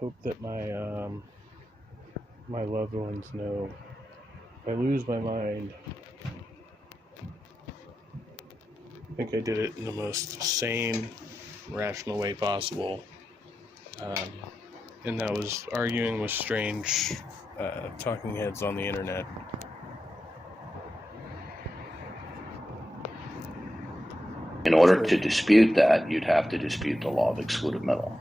hope that my loved ones know if I lose my mind, I think I did it in the most sane, rational way possible. And that was arguing with strange talking heads on the internet. In order to dispute that, you'd have to dispute the law of excluded middle.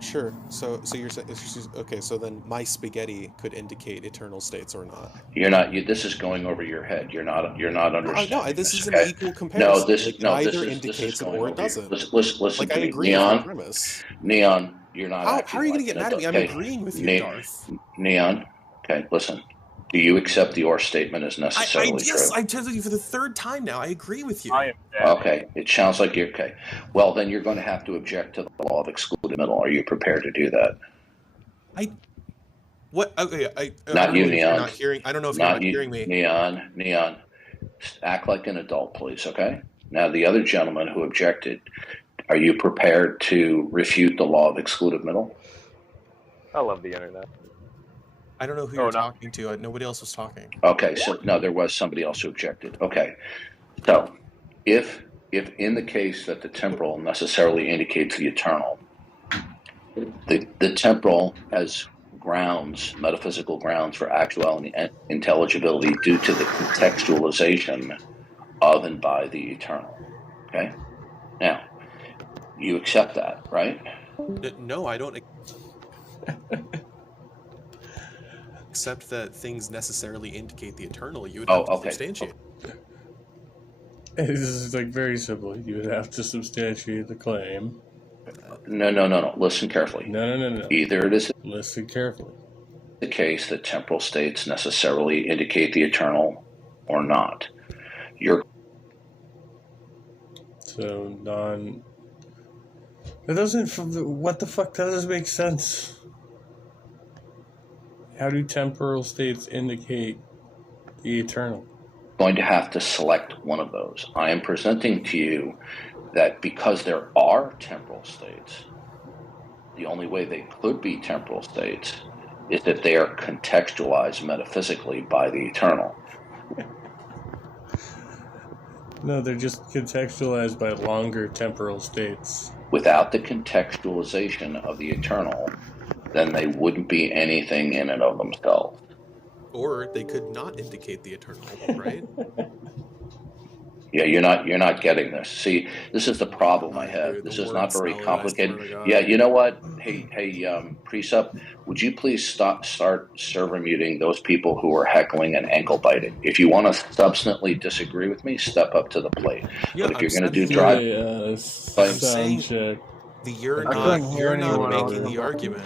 Sure. So you're saying, okay, so then my spaghetti could indicate eternal states or not. This is going over your head. You're not understanding. No, this is an equal comparison. Either indicates it or it doesn't. Listen like, to I me. agree with your premise. Neon, you're not. How are you going to get mad at me? I'm agreeing with you, Darth. Neon, okay, listen. Do you accept the or statement as necessarily true? Yes, I'm telling you for the third time now. I agree with you. Okay, it sounds like you're okay. Well, then you're going to have to object to the law of excluded middle. Are you prepared to do that? What? Okay, not you, Neon. Not hearing. I don't know if you're not hearing me. Neon, act like an adult, please. Okay. Now, the other gentleman who objected, are you prepared to refute the law of excluded middle? I love the internet. I don't know who you're talking to. Nobody else was talking. Okay, so no, there was somebody else who objected. Okay, so if in the case that the temporal necessarily indicates the eternal, the temporal has grounds, metaphysical grounds for actuality and intelligibility due to the contextualization of and by the eternal. Okay, now you accept that, right? No, I don't. Except that things necessarily indicate the eternal. You would have to substantiate. This is like very simple. You would have to substantiate the claim. No. Listen carefully. No. Either it is. Listen carefully. The case that temporal states necessarily indicate the eternal, or not. So That doesn't. What the fuck? That doesn't make sense. How do temporal states indicate the eternal? Going to have to select one of those. I am presenting to you that because there are temporal states, the only way they could be temporal states is that they are contextualized metaphysically by the eternal. No, they're just contextualized by longer temporal states. Without the contextualization of the eternal, then they wouldn't be anything in and of themselves. Or they could not indicate the eternal, right? Yeah, you're not getting this. See, this is the problem I have. This is not very complicated. Yeah, you know what? Hey, Precept, would you please start server muting those people who are heckling and ankle biting? If you want to substantially disagree with me, step up to the plate. Yeah, but if you're going to do drive, you're not making the argument.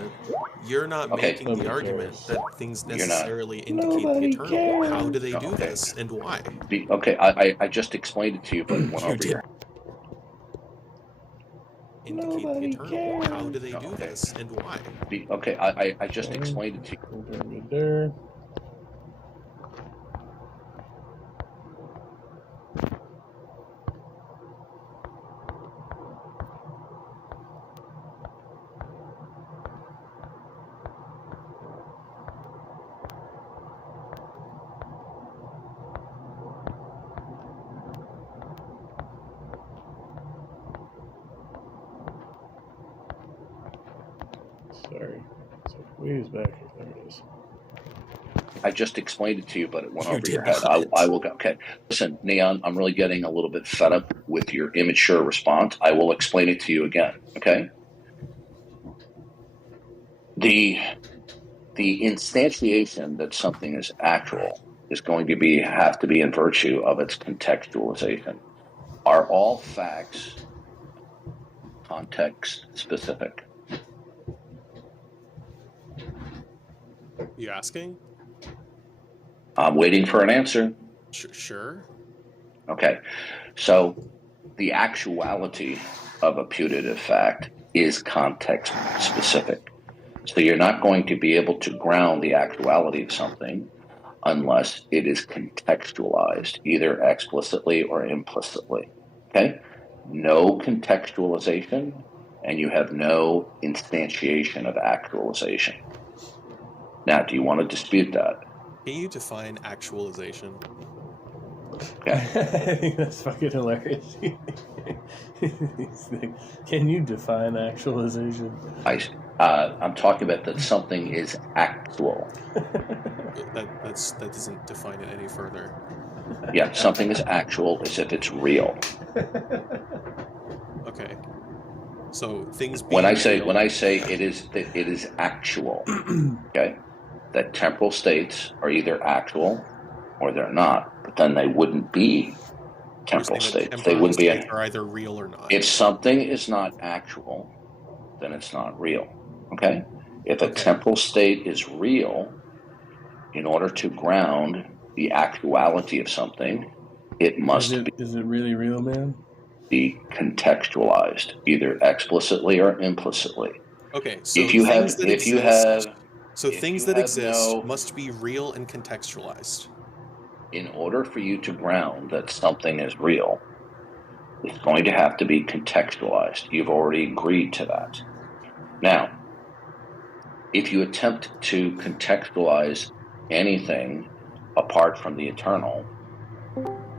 You're not making the argument that things necessarily indicate the eternal. How do they do this, and why? Okay, I just explained it to you, but it went over here. Indicate the eternal. How do they do this, and why? Okay, I just explained it to you. There. Sorry. It's like ways back. There it is. I just explained it to you, but it went over your head. I will go. Okay. Listen, Neon, I'm really getting a little bit fed up with your immature response. I will explain it to you again. Okay. The instantiation that something is actual is going to have to be in virtue of its contextualization. Are all facts context specific? You asking? I'm waiting for an answer. Sure. Okay. So the actuality of a putative fact is context specific. So you're not going to be able to ground the actuality of something unless it is contextualized, either explicitly or implicitly. Okay? No contextualization and you have no instantiation of actualization. Now, do you want to dispute that? Can you define actualization? Okay. I think that's fucking hilarious. Can you define actualization? I'm talking about that something is actual. That doesn't define it any further. Yeah, something is actual as if it's real. Okay. So things being when I say real, it is actual, okay, that temporal states are either actual or they're not, but then they wouldn't be temporal states. They wouldn't be. Are either real or not. If something is not actual, then it's not real. Okay. If a temporal state is real, in order to ground the actuality of something, it must be. Is it really real, man? Be contextualized, either explicitly or implicitly. Okay, so things that exist must be real and contextualized. In order for you to ground that something is real, it's going to have to be contextualized. You've already agreed to that. Now, if you attempt to contextualize anything apart from the eternal,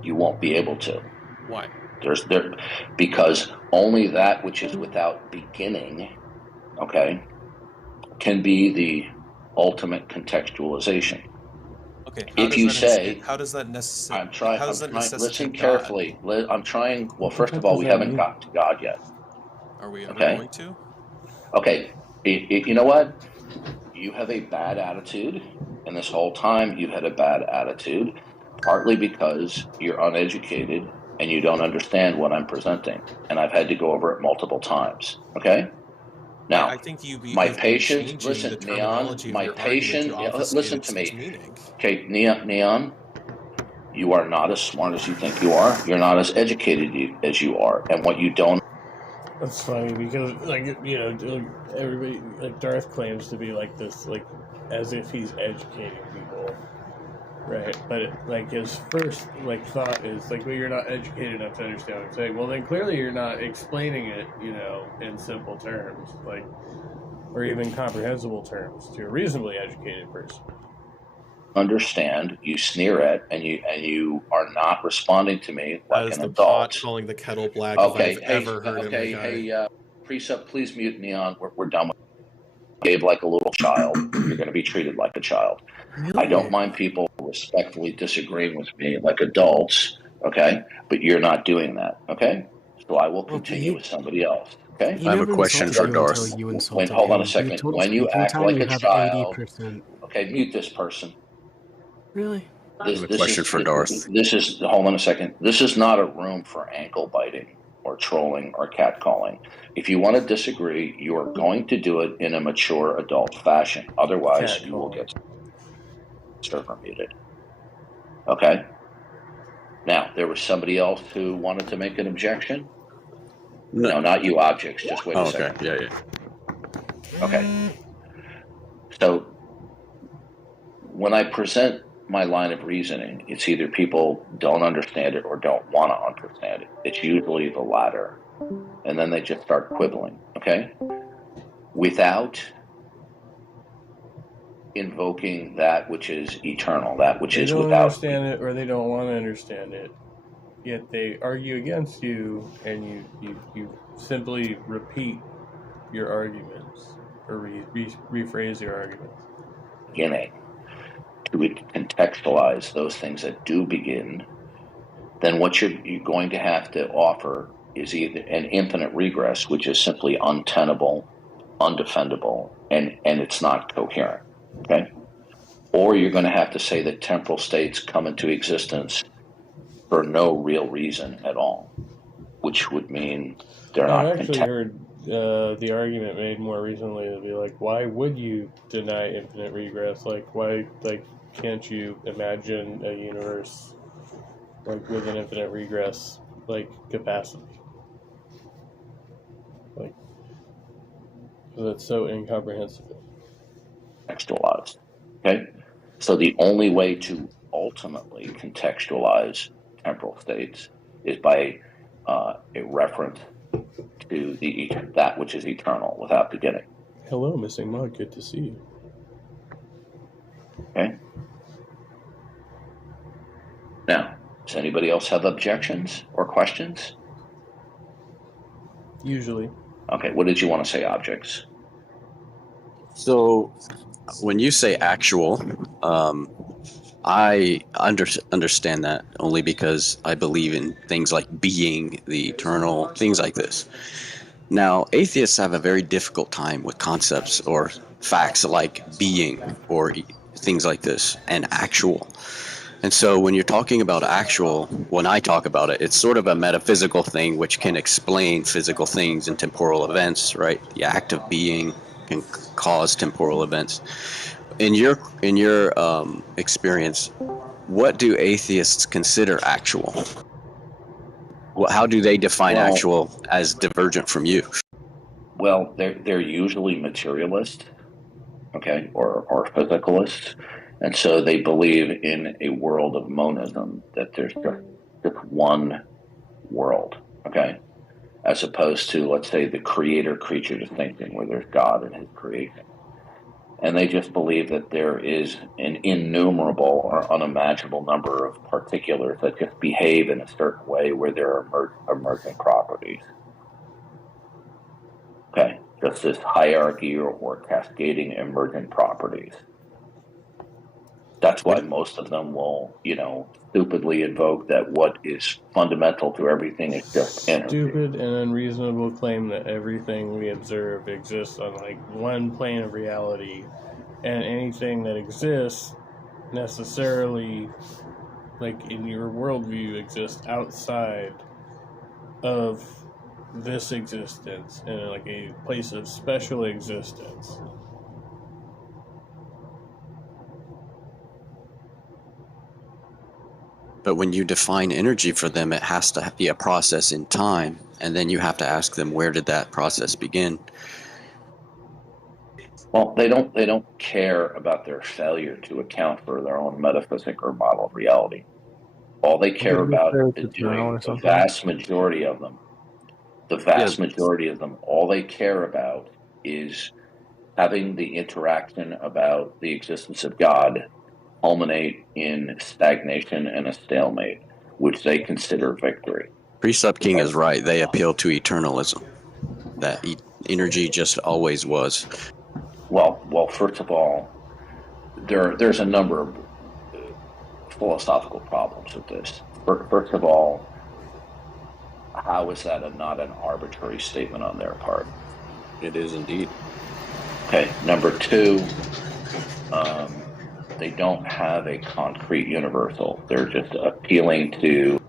you won't be able to. Why? Because only that which is without beginning, okay, can be the ultimate contextualization. Okay. How does that necessarily? Listen carefully. I'm trying. Well, first of all, we haven't got to God yet. Are we ever going to? Okay. You know what? You have a bad attitude, and this whole time you've had a bad attitude, partly because you're uneducated and you don't understand what I'm presenting, and I've had to go over it multiple times. Okay. Now, I think my patient, listen, Neon, my patient, listen to me. Okay, Neon, you are not as smart as you think you are. You're not as educated as you are. And what you don't... That's funny because, everybody, Darth claims to be like this, as if he's educating people. Right, but his first thought is well, you're not educated enough to understand what I'm saying. Well, then clearly you're not explaining it, in simple terms, or even comprehensible terms to a reasonably educated person. Understand, you sneer at, and you are not responding to me like an adult. Pot calling the kettle black. Okay, if I've ever heard Precept, please mute Neon. We're done with. Behave like a little child. You're going to be treated like a child. Really? I don't mind people respectfully disagreeing with me like adults, okay? But you're not doing that, okay? So I will continue with somebody else, okay? I have a question for Darth. Hold on a second. When you act like a child... 80%. Okay, mute this person. Really? I have a question for Darth. Hold on a second. This is not a room for ankle biting or trolling or catcalling. If you want to disagree, you are going to do it in a mature adult fashion. Otherwise, you will get server muted. Okay? Now, there was somebody else who wanted to make an objection? No, not you, objects. Just wait a second. Yeah. Okay. So, when I present my line of reasoning, it's either people don't understand it or don't want to understand it. It's usually the latter. And then they just start quibbling, okay? Without invoking that which is eternal, that which is without... They don't understand it or they don't want to understand it. Yet they argue against you, and you simply repeat your arguments or rephrase your arguments. Beginning. To contextualize those things that do begin, then what you're going to have to offer is either an infinite regress, which is simply untenable, undefendable, and it's not coherent, okay? Or you're going to have to say that temporal states come into existence for no real reason at all, which would mean they're not... I've actually heard the argument made more recently to be why would you deny infinite regress? Why can't you imagine a universe with an infinite regress capacity? Because it's so incomprehensible. Contextualized. Okay? So the only way to ultimately contextualize temporal states is by a reference to that which is eternal without beginning. Hello, Missing Mug. Good to see you. Okay. Now, does anybody else have objections or questions? Usually. Okay, what did you want to say, objects? So, when you say actual, I understand that only because I believe in things like being, the eternal, things like this. Now, atheists have a very difficult time with concepts or facts like being or things like this and actual. And so when you're talking about actual, when I talk about it, it's sort of a metaphysical thing which can explain physical things and temporal events, right? The act of being can cause temporal events. In your experience, what do atheists consider actual? How do they define actual as divergent from you? Well, they're usually materialist, okay, or physicalist, and so they believe in a world of monism, that there's just one world, okay, as opposed to, let's say, the creator-creature distinction, where there's God and his creation. And they just believe that there is an innumerable or unimaginable number of particulars that just behave in a certain way where there are emergent properties. Okay, just this hierarchy or cascading emergent properties. That's why most of them will, stupidly invoke that what is fundamental to everything is just energy. Stupid and unreasonable claim that everything we observe exists on like one plane of reality, and anything that exists necessarily, like in your worldview, exists outside of this existence in like a place of special existence. But when you define energy for them, it has to be a process in time, and then you have to ask them, where did that process begin? Well, they don't care about their failure to account for their own metaphysic or model of reality. All they care about is doing the vast majority of them. All they care about is having the interaction about the existence of God culminate in stagnation and a stalemate, which they consider victory. Precept King is right. They appeal to eternalism, that energy just always was. Well, first of all, there's a number of philosophical problems with this. First of all, how is that not an arbitrary statement on their part? It is indeed. Okay, number two, they don't have a concrete universal. They're just appealing to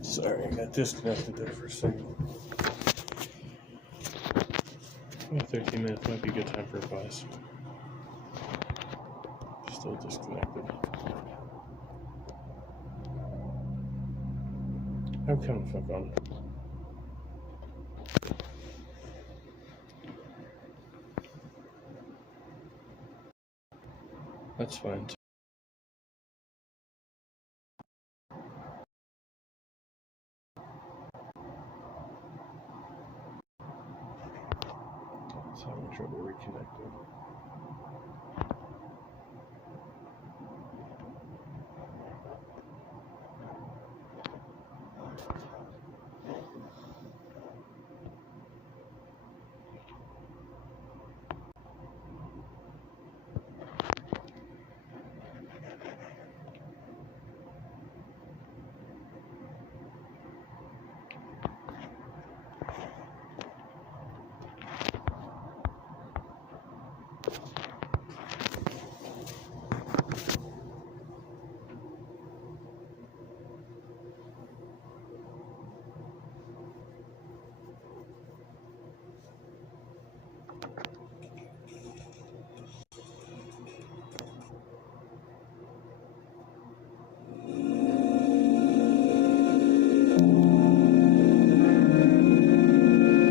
Sorry, I got disconnected there for a second. 13 minutes might be a good time for a pause. Still disconnected. I'm coming, fuck on. That's fine. It's having trouble reconnecting.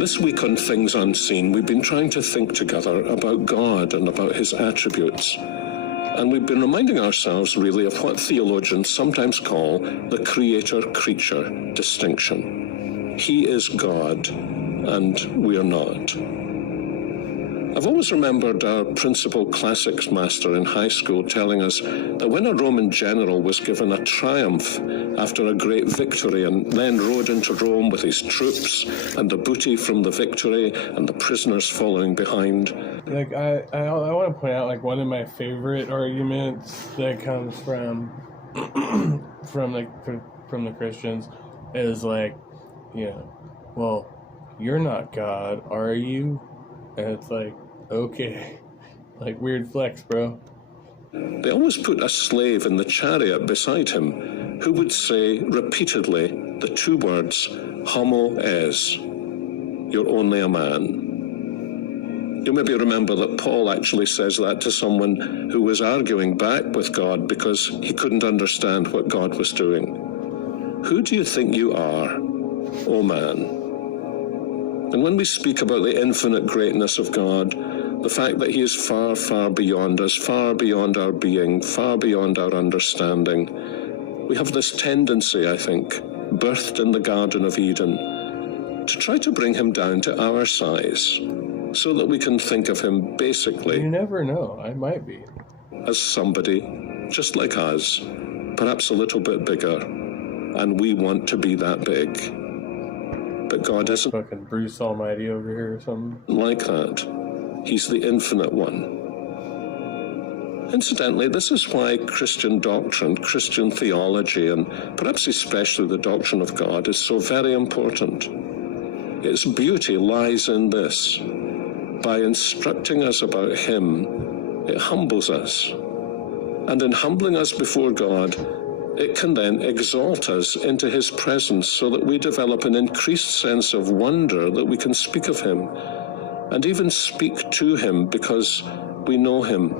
This week on Things Unseen, we've been trying to think together about God and about his attributes. And we've been reminding ourselves, really, of what theologians sometimes call the creator-creature distinction. He is God, and we're not. I've always remembered our principal classics master in high school telling us that when a Roman general was given a triumph after a great victory and then rode into Rome with his troops and the booty from the victory and the prisoners following behind. Like, I want to point out, like, one of my favorite arguments that comes from from the Christians is like, you know, well, you're not God, are you? And it's like, okay, like, weird flex, bro. They always put a slave in the chariot beside him who would say repeatedly the two words, homo es, you're only a man. You maybe remember that Paul actually says that to someone who was arguing back with God because he couldn't understand what God was doing. Who do you think you are, O man? And when we speak about the infinite greatness of God, the fact that he is far, far beyond us, far beyond our being, far beyond our understanding, we have this tendency, I think, birthed in the Garden of Eden, to try to bring him down to our size, so that we can think of him basically... You never know, I might be. ...as somebody just like us, perhaps a little bit bigger, and we want to be that big. But God isn't fucking Bruce Almighty over here or something like that. He's the infinite one. Incidentally, this is why Christian doctrine, Christian theology, and perhaps especially the doctrine of God is so very important. Its beauty lies in this. By instructing us about him, it humbles us. And in humbling us before God, it can then exalt us into his presence so that we develop an increased sense of wonder that we can speak of him and even speak to him because we know him.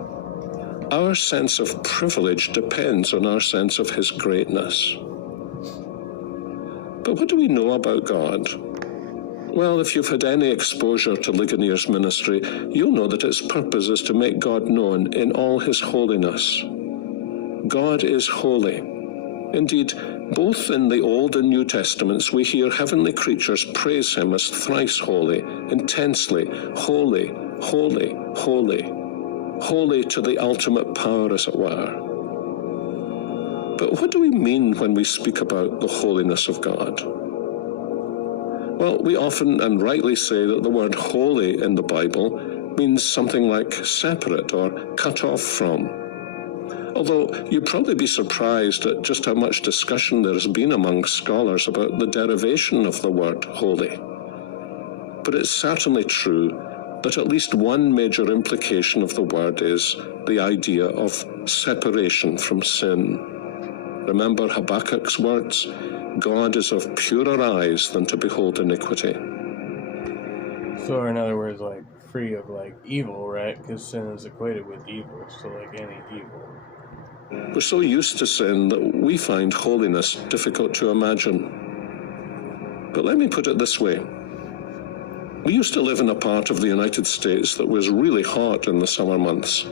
Our sense of privilege depends on our sense of his greatness. But what do we know about God? Well, if you've had any exposure to Ligonier's ministry, you'll know that its purpose is to make God known in all his holiness. God is holy. Indeed, both in the Old and New Testaments, we hear heavenly creatures praise him as thrice holy, intensely, holy, holy, holy, holy to the ultimate power, as it were. But what do we mean when we speak about the holiness of God? Well, we often and rightly say that the word holy in the Bible means something like separate or cut off from. Although you'd probably be surprised at just how much discussion there has been among scholars about the derivation of the word holy. But it's certainly true that at least one major implication of the word is the idea of separation from sin. Remember Habakkuk's words? God is of purer eyes than to behold iniquity. So in other words, like, free of, like, evil, right? Because sin is equated with evil, so, like, any evil. We're so used to sin that we find holiness difficult to imagine. But let me put it this way. We used to live in a part of the United States that was really hot in the summer months.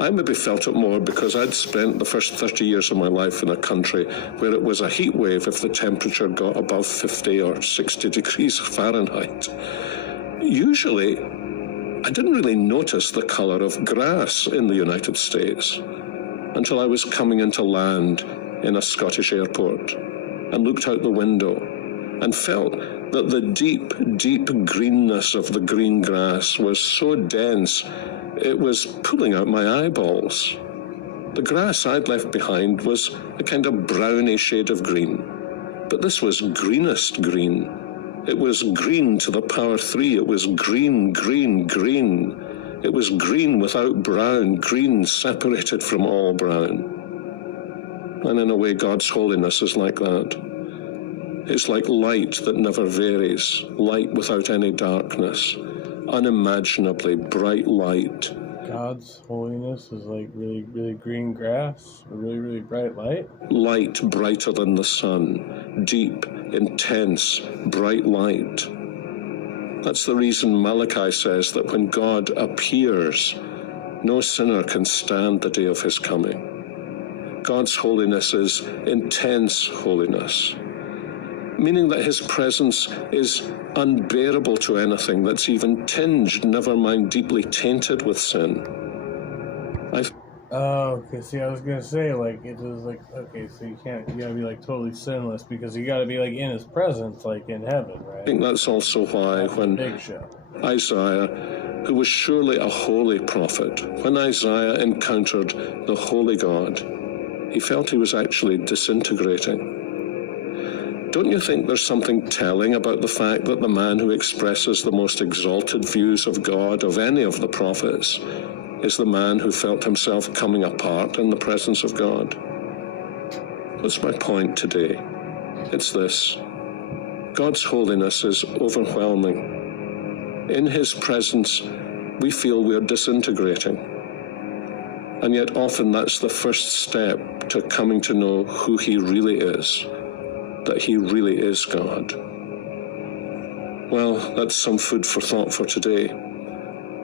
I maybe felt it more because I'd spent the first 30 years of my life in a country where it was a heat wave if the temperature got above 50 or 60 degrees Fahrenheit. Usually, I didn't really notice the color of grass in the United States until I was coming into land in a Scottish airport and looked out the window and felt that the deep, deep greenness of the green grass was so dense it was pulling out my eyeballs. The grass I'd left behind was a kind of browny shade of green, but this was greenest green. It was green to the power 3. It was green, green, green. It was green without brown, green separated from all brown. And in a way, God's holiness is like that. It's like light that never varies, light without any darkness, unimaginably bright light. God's holiness is like really, really green grass, really, really bright light. Light brighter than the sun, deep, intense, bright light. That's the reason Malachi says that when God appears, no sinner can stand the day of his coming. God's holiness is intense holiness, meaning that his presence is unbearable to anything that's even tinged, never mind deeply tainted with sin. Oh, okay. See, I was gonna say, like, it was like, okay, so you gotta be like totally sinless because you gotta be like in his presence, like in heaven, right? I think that's also why when Isaiah, who was surely a holy prophet, when Isaiah encountered the holy God, he felt he was actually disintegrating. Don't you think there's something telling about the fact that the man who expresses the most exalted views of God of any of the prophets is the man who felt himself coming apart in the presence of God? What's my point today? It's this. God's holiness is overwhelming. In his presence, we feel we're disintegrating. And yet often that's the first step to coming to know who he really is, that he really is God. Well, that's some food for thought for today.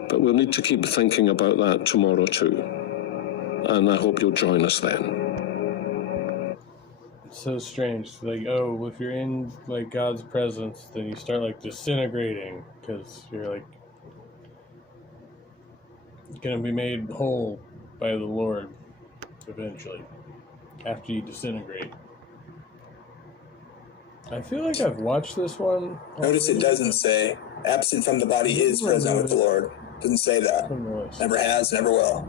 But we'll need to keep thinking about that tomorrow too. And I hope you'll join us then. It's so strange. Like, oh, if you're in like God's presence, then you start like disintegrating because you're like gonna be made whole by the Lord eventually after you disintegrate. I feel like I've watched this one. Notice it doesn't say absent from the body is present with the Lord. Doesn't say that. Never has, never will.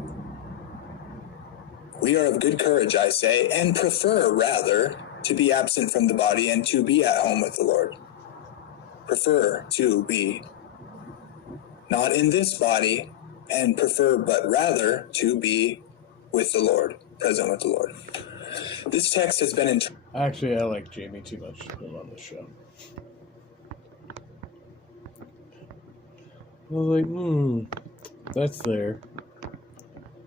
We are of good courage, I say, and prefer, rather, to be absent from the body and to be at home with the Lord. Prefer to be not in this body, and prefer, but rather, to be with the Lord, present with the Lord. This text has been Actually, I like Jamie too much to put him on the show. I was like, that's there.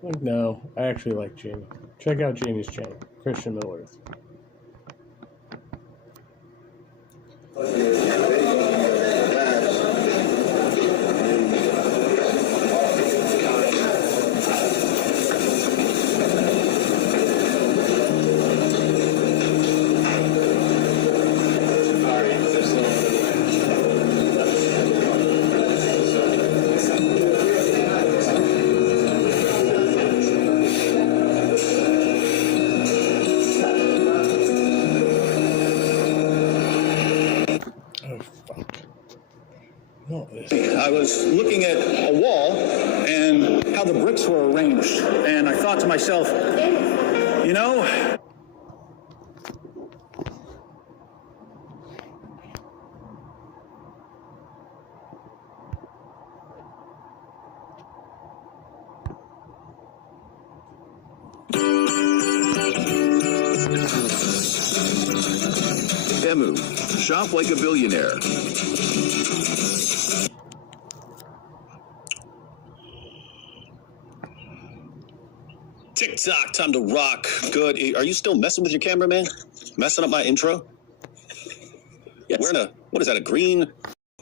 Like, no, I actually like Jamie. Check out Jamie's channel, Christian Middle-earth. I was looking at a wall and how the bricks were arranged, and I thought to myself, you know, Emu, shop like a billionaire. TikTok, time to rock. Good. Are you still messing with your camera, man? Messing up my intro? Yes. Wearing a, what is that, a green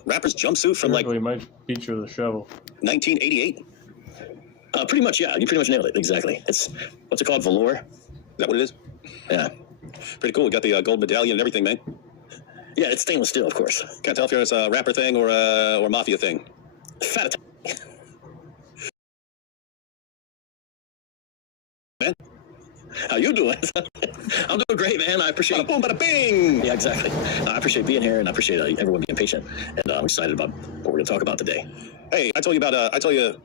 rapper's jumpsuit from like... We might feature the shovel. 1988? Pretty much, yeah. You pretty much nailed it. Exactly. It's, what's it called? Velour? Is that what it is? Yeah. Pretty cool. We got the gold medallion and everything, man. Yeah, it's stainless steel, of course. Can't tell if it's a rapper thing or a mafia thing. Fat man, how you doing? I'm doing great, man. I appreciate it. Boom, bada bing. Yeah, exactly. I appreciate being here, and I appreciate everyone being patient. And I'm excited about what we're going to talk about today. Hey, I told you about I told you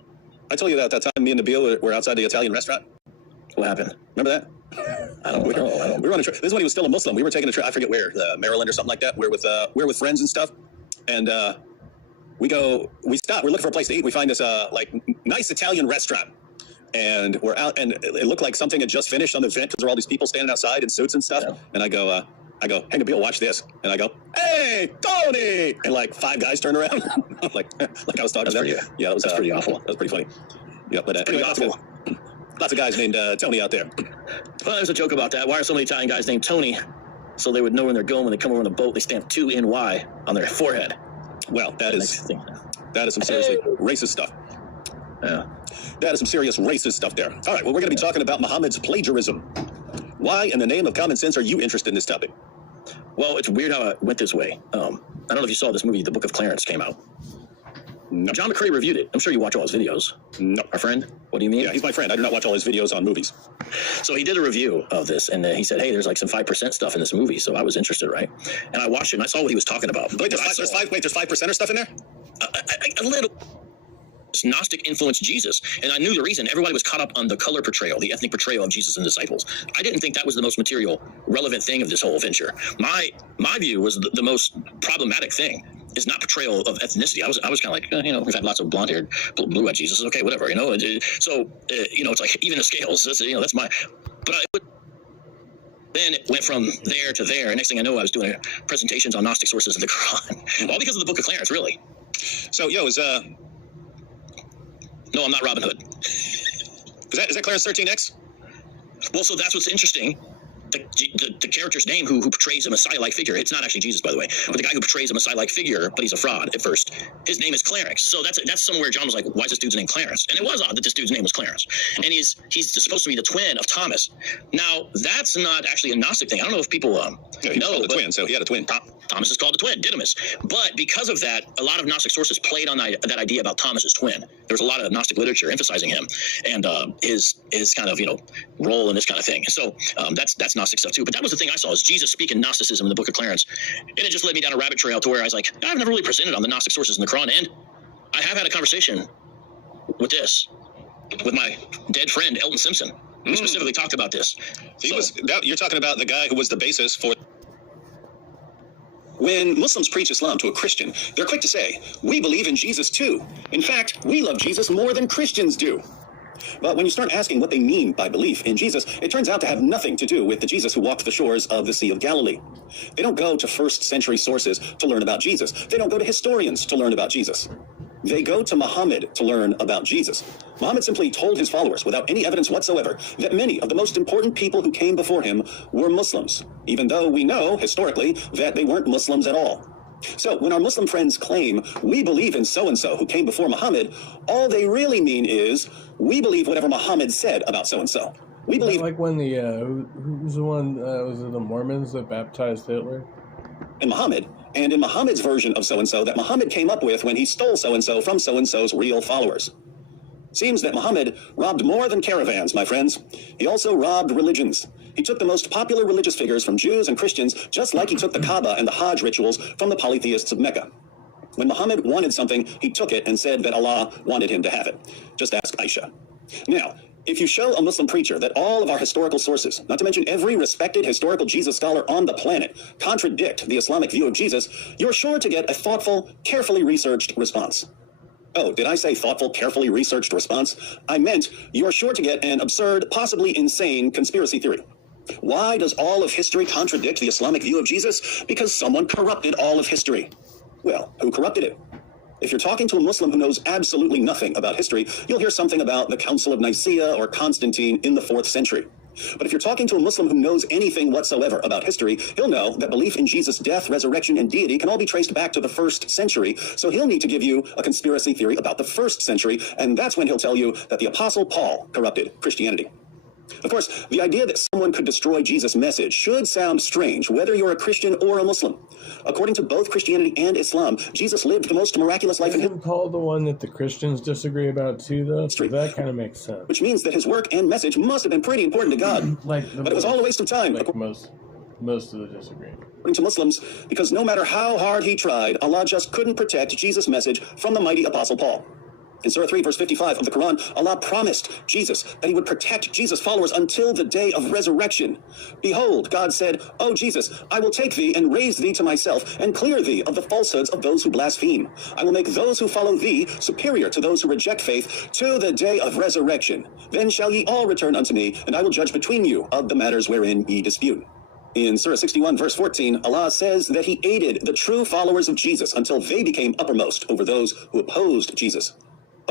that time me and Nabil were outside the Italian restaurant. What happened? Remember that? I don't know. We were on a trip. This is when he was still a Muslim. We were taking a trip. I forget where, Maryland or something like that. We're with friends and stuff, and we stop. We're looking for a place to eat. We find this like nice Italian restaurant. And we're out, and it looked like something had just finished on the event because there were all these people standing outside in suits and stuff. Yeah. And I go, hey, Nabil, watch this. And I go, hey, Tony! And like 5 guys turned around. like I was talking to them. Yeah, that's pretty awful. That was pretty funny. Yeah, but anyway, lots of guys named Tony out there. Well, there's a joke about that. Why are so many Italian guys named Tony? So they would know when they're going when they come over on the boat. They stamp 2NY on their forehead. Well, that is some seriously racist stuff. Yeah. That is some serious racist stuff there. All right, well, we're going to be talking about Muhammad's plagiarism. Why, in the name of common sense, are you interested in this topic? Well, it's weird how it went this way. I don't know if you saw this movie, The Book of Clarence, came out. No. John McCrae reviewed it. I'm sure you watch all his videos. No. Our friend? What do you mean? Yeah, he's my friend. I do not watch all his videos on movies. So he did a review of this, and he said, hey, there's like some 5% stuff in this movie. So I was interested, right? And I watched it, and I saw what he was talking about. Wait, there's 5% stuff in there? A little. Gnostic influenced Jesus, and I knew the reason. Everybody was caught up on the color portrayal, the ethnic portrayal of Jesus and disciples. I didn't think that was the most material, relevant thing of this whole venture. My view was the most problematic thing is not portrayal of ethnicity. I was kind of like, we've had lots of blonde-haired, blue-eyed Jesus. Okay, whatever, So, it's like even the scales. That's my. But then it went from there to there. And next thing I know, I was doing presentations on Gnostic sources of the Quran, all because of the Book of Clarence, really. So, No, I'm not Robin Hood. Is that Clarence 13X? Well, so that's what's interesting. The character's name who portrays a Messiah-like figure, it's not actually Jesus, by the way, but the guy who portrays a Messiah-like figure, but he's a fraud at first, his name is Clarence. So that's somewhere John was like, why is this dude's name Clarence? And it was odd that this dude's name was Clarence. And he's supposed to be the twin of Thomas. Now, that's not actually a Gnostic thing. I don't know if people know. The twin, so he had a twin. Thomas is called the twin, Didymus. But because of that, a lot of Gnostic sources played on that idea about Thomas's twin. There's a lot of Gnostic literature emphasizing him and his kind of role in this kind of thing. So that's Gnostic stuff too. But that was the thing I saw is Jesus speaking Gnosticism in the Book of Clarence, and it just led me down a rabbit trail to where I was like, I've never really presented on the Gnostic sources in the Quran, and I have had a conversation with my dead friend Elton Simpson. We specifically talked about this. You're talking about the guy who was the basis for. When Muslims preach Islam to a Christian, they're quick to say, we believe in Jesus too. In fact, we love Jesus more than Christians do. But when you start asking what they mean by belief in Jesus, it turns out to have nothing to do with the Jesus who walked the shores of the Sea of Galilee. They don't go to first century sources to learn about Jesus. They don't go to historians to learn about Jesus. They go to Muhammad to learn about Jesus. Muhammad simply told his followers, without any evidence whatsoever, that many of the most important people who came before him were Muslims, even though we know, historically, that they weren't Muslims at all. So when our Muslim friends claim, we believe in so-and-so who came before Muhammad, all they really mean is, we believe whatever Muhammad said about so-and-so. We believe... Like when who's the one, was it the Mormons that baptized Hitler? In Muhammad, and in Muhammad's version of so-and-so that Muhammad came up with when he stole so-and-so from so-and-so's real followers. Seems that Muhammad robbed more than caravans, my friends. He also robbed religions. He took the most popular religious figures from Jews and Christians, just like he took the Kaaba and the Hajj rituals from the polytheists of Mecca. When Muhammad wanted something, he took it and said that Allah wanted him to have it. Just ask Aisha. Now, if you show a Muslim preacher that all of our historical sources, not to mention every respected historical Jesus scholar on the planet, contradict the Islamic view of Jesus, you're sure to get a thoughtful, carefully researched response. Oh, did I say thoughtful, carefully researched response? I meant you're sure to get an absurd, possibly insane conspiracy theory. Why does all of history contradict the Islamic view of Jesus? Because someone corrupted all of history. Well, who corrupted it? If you're talking to a Muslim who knows absolutely nothing about history, you'll hear something about the Council of Nicaea or Constantine in the 4th century. But if you're talking to a Muslim who knows anything whatsoever about history, he'll know that belief in Jesus' death, resurrection, and deity can all be traced back to the 1st century. So he'll need to give you a conspiracy theory about the 1st century, and that's when he'll tell you that the Apostle Paul corrupted Christianity. Of course, the idea that someone could destroy Jesus' message should sound strange, whether you're a Christian or a Muslim. According to both Christianity and Islam, Jesus lived the most miraculous life in history. Isn't Paul the one that the Christians disagree about too, though? So that kind of makes sense. Which means that his work and message must have been pretty important to God. But it was all a waste of time. Like most of the disagreement. According to Muslims, because no matter how hard he tried, Allah just couldn't protect Jesus' message from the mighty Apostle Paul. In Surah 3, verse 55 of the Quran, Allah promised Jesus that he would protect Jesus' followers until the day of resurrection. Behold, God said, O Jesus, I will take thee and raise thee to myself and clear thee of the falsehoods of those who blaspheme. I will make those who follow thee superior to those who reject faith to the day of resurrection. Then shall ye all return unto me, and I will judge between you of the matters wherein ye dispute. In Surah 61, verse 14, Allah says that he aided the true followers of Jesus until they became uppermost over those who opposed Jesus.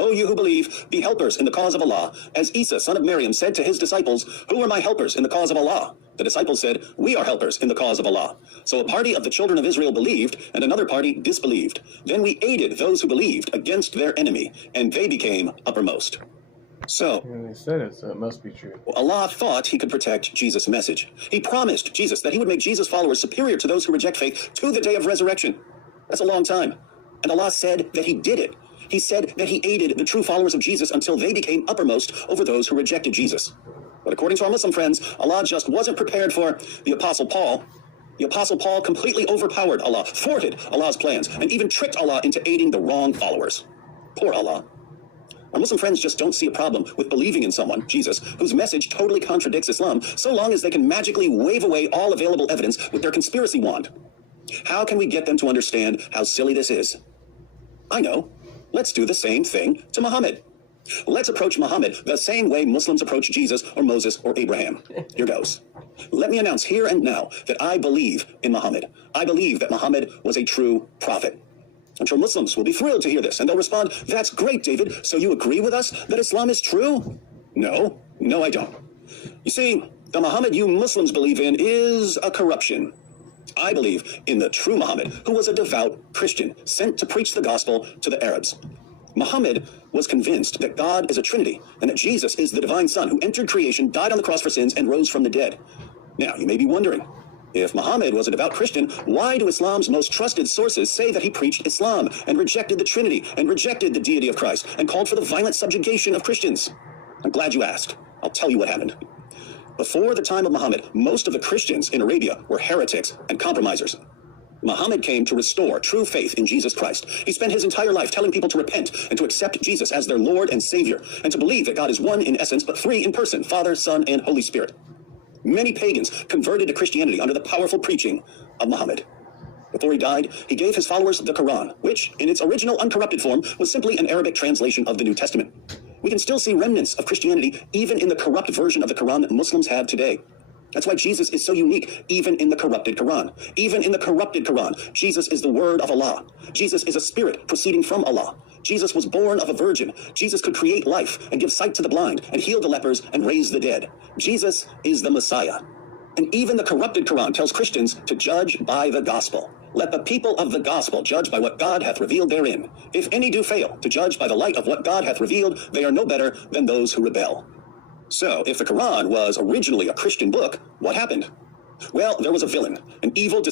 O you who believe, be helpers in the cause of Allah. As Isa, son of Maryam, said to his disciples, who are my helpers in the cause of Allah? The disciples said, "We are helpers in the cause of Allah." So a party of the children of Israel believed, and another party disbelieved. Then we aided those who believed against their enemy, and they became uppermost. So, and they said it, so it must be true. Allah thought he could protect Jesus' message. He promised Jesus that he would make Jesus' followers superior to those who reject faith to the day of resurrection. That's a long time. And Allah said that he did it. He said that he aided the true followers of Jesus until they became uppermost over those who rejected Jesus. But according to our Muslim friends, Allah just wasn't prepared for the Apostle Paul. The Apostle Paul completely overpowered Allah, thwarted Allah's plans, and even tricked Allah into aiding the wrong followers. Poor Allah. Our Muslim friends just don't see a problem with believing in someone, Jesus, whose message totally contradicts Islam, so long as they can magically wave away all available evidence with their conspiracy wand. How can we get them to understand how silly this is? I know. Let's do the same thing to Muhammad. Let's approach Muhammad the same way Muslims approach Jesus or Moses or Abraham. Here goes. Let me announce here and now that I believe in Muhammad. I believe that Muhammad was a true prophet. I'm sure Muslims will be thrilled to hear this, and they'll respond, "That's great, David. So you agree with us that Islam is true?" No, I don't. You see, the Muhammad you Muslims believe in is a corruption. I believe in the true Muhammad, who was a devout Christian sent to preach the gospel to the Arabs. Muhammad was convinced that God is a Trinity and that Jesus is the divine Son who entered creation, died on the cross for sins, and rose from the dead. Now, you may be wondering, if Muhammad was a devout Christian, why do Islam's most trusted sources say that he preached Islam and rejected the Trinity and rejected the deity of Christ and called for the violent subjugation of Christians? I'm glad you asked. I'll tell you what happened. Before the time of Muhammad, most of the Christians in Arabia were heretics and compromisers. Muhammad came to restore true faith in Jesus Christ. He spent his entire life telling people to repent and to accept Jesus as their Lord and Savior, and to believe that God is one in essence but three in person, Father, Son, and Holy Spirit. Many pagans converted to Christianity under the powerful preaching of Muhammad. Before he died, he gave his followers the Quran, which, in its original uncorrupted form, was simply an Arabic translation of the New Testament. We can still see remnants of Christianity even in the corrupt version of the Quran that Muslims have today. That's why Jesus is so unique, even in the corrupted Quran. Even in the corrupted Quran, Jesus is the word of Allah. Jesus is a spirit proceeding from Allah. Jesus was born of a virgin. Jesus could create life and give sight to the blind and heal the lepers and raise the dead. Jesus is the Messiah. And even the corrupted Quran tells Christians to judge by the gospel. Let the people of the gospel judge by what God hath revealed therein. If any do fail to judge by the light of what God hath revealed, they are no better than those who rebel. So, if the Quran was originally a Christian book, what happened? Well, there was a villain, an evil,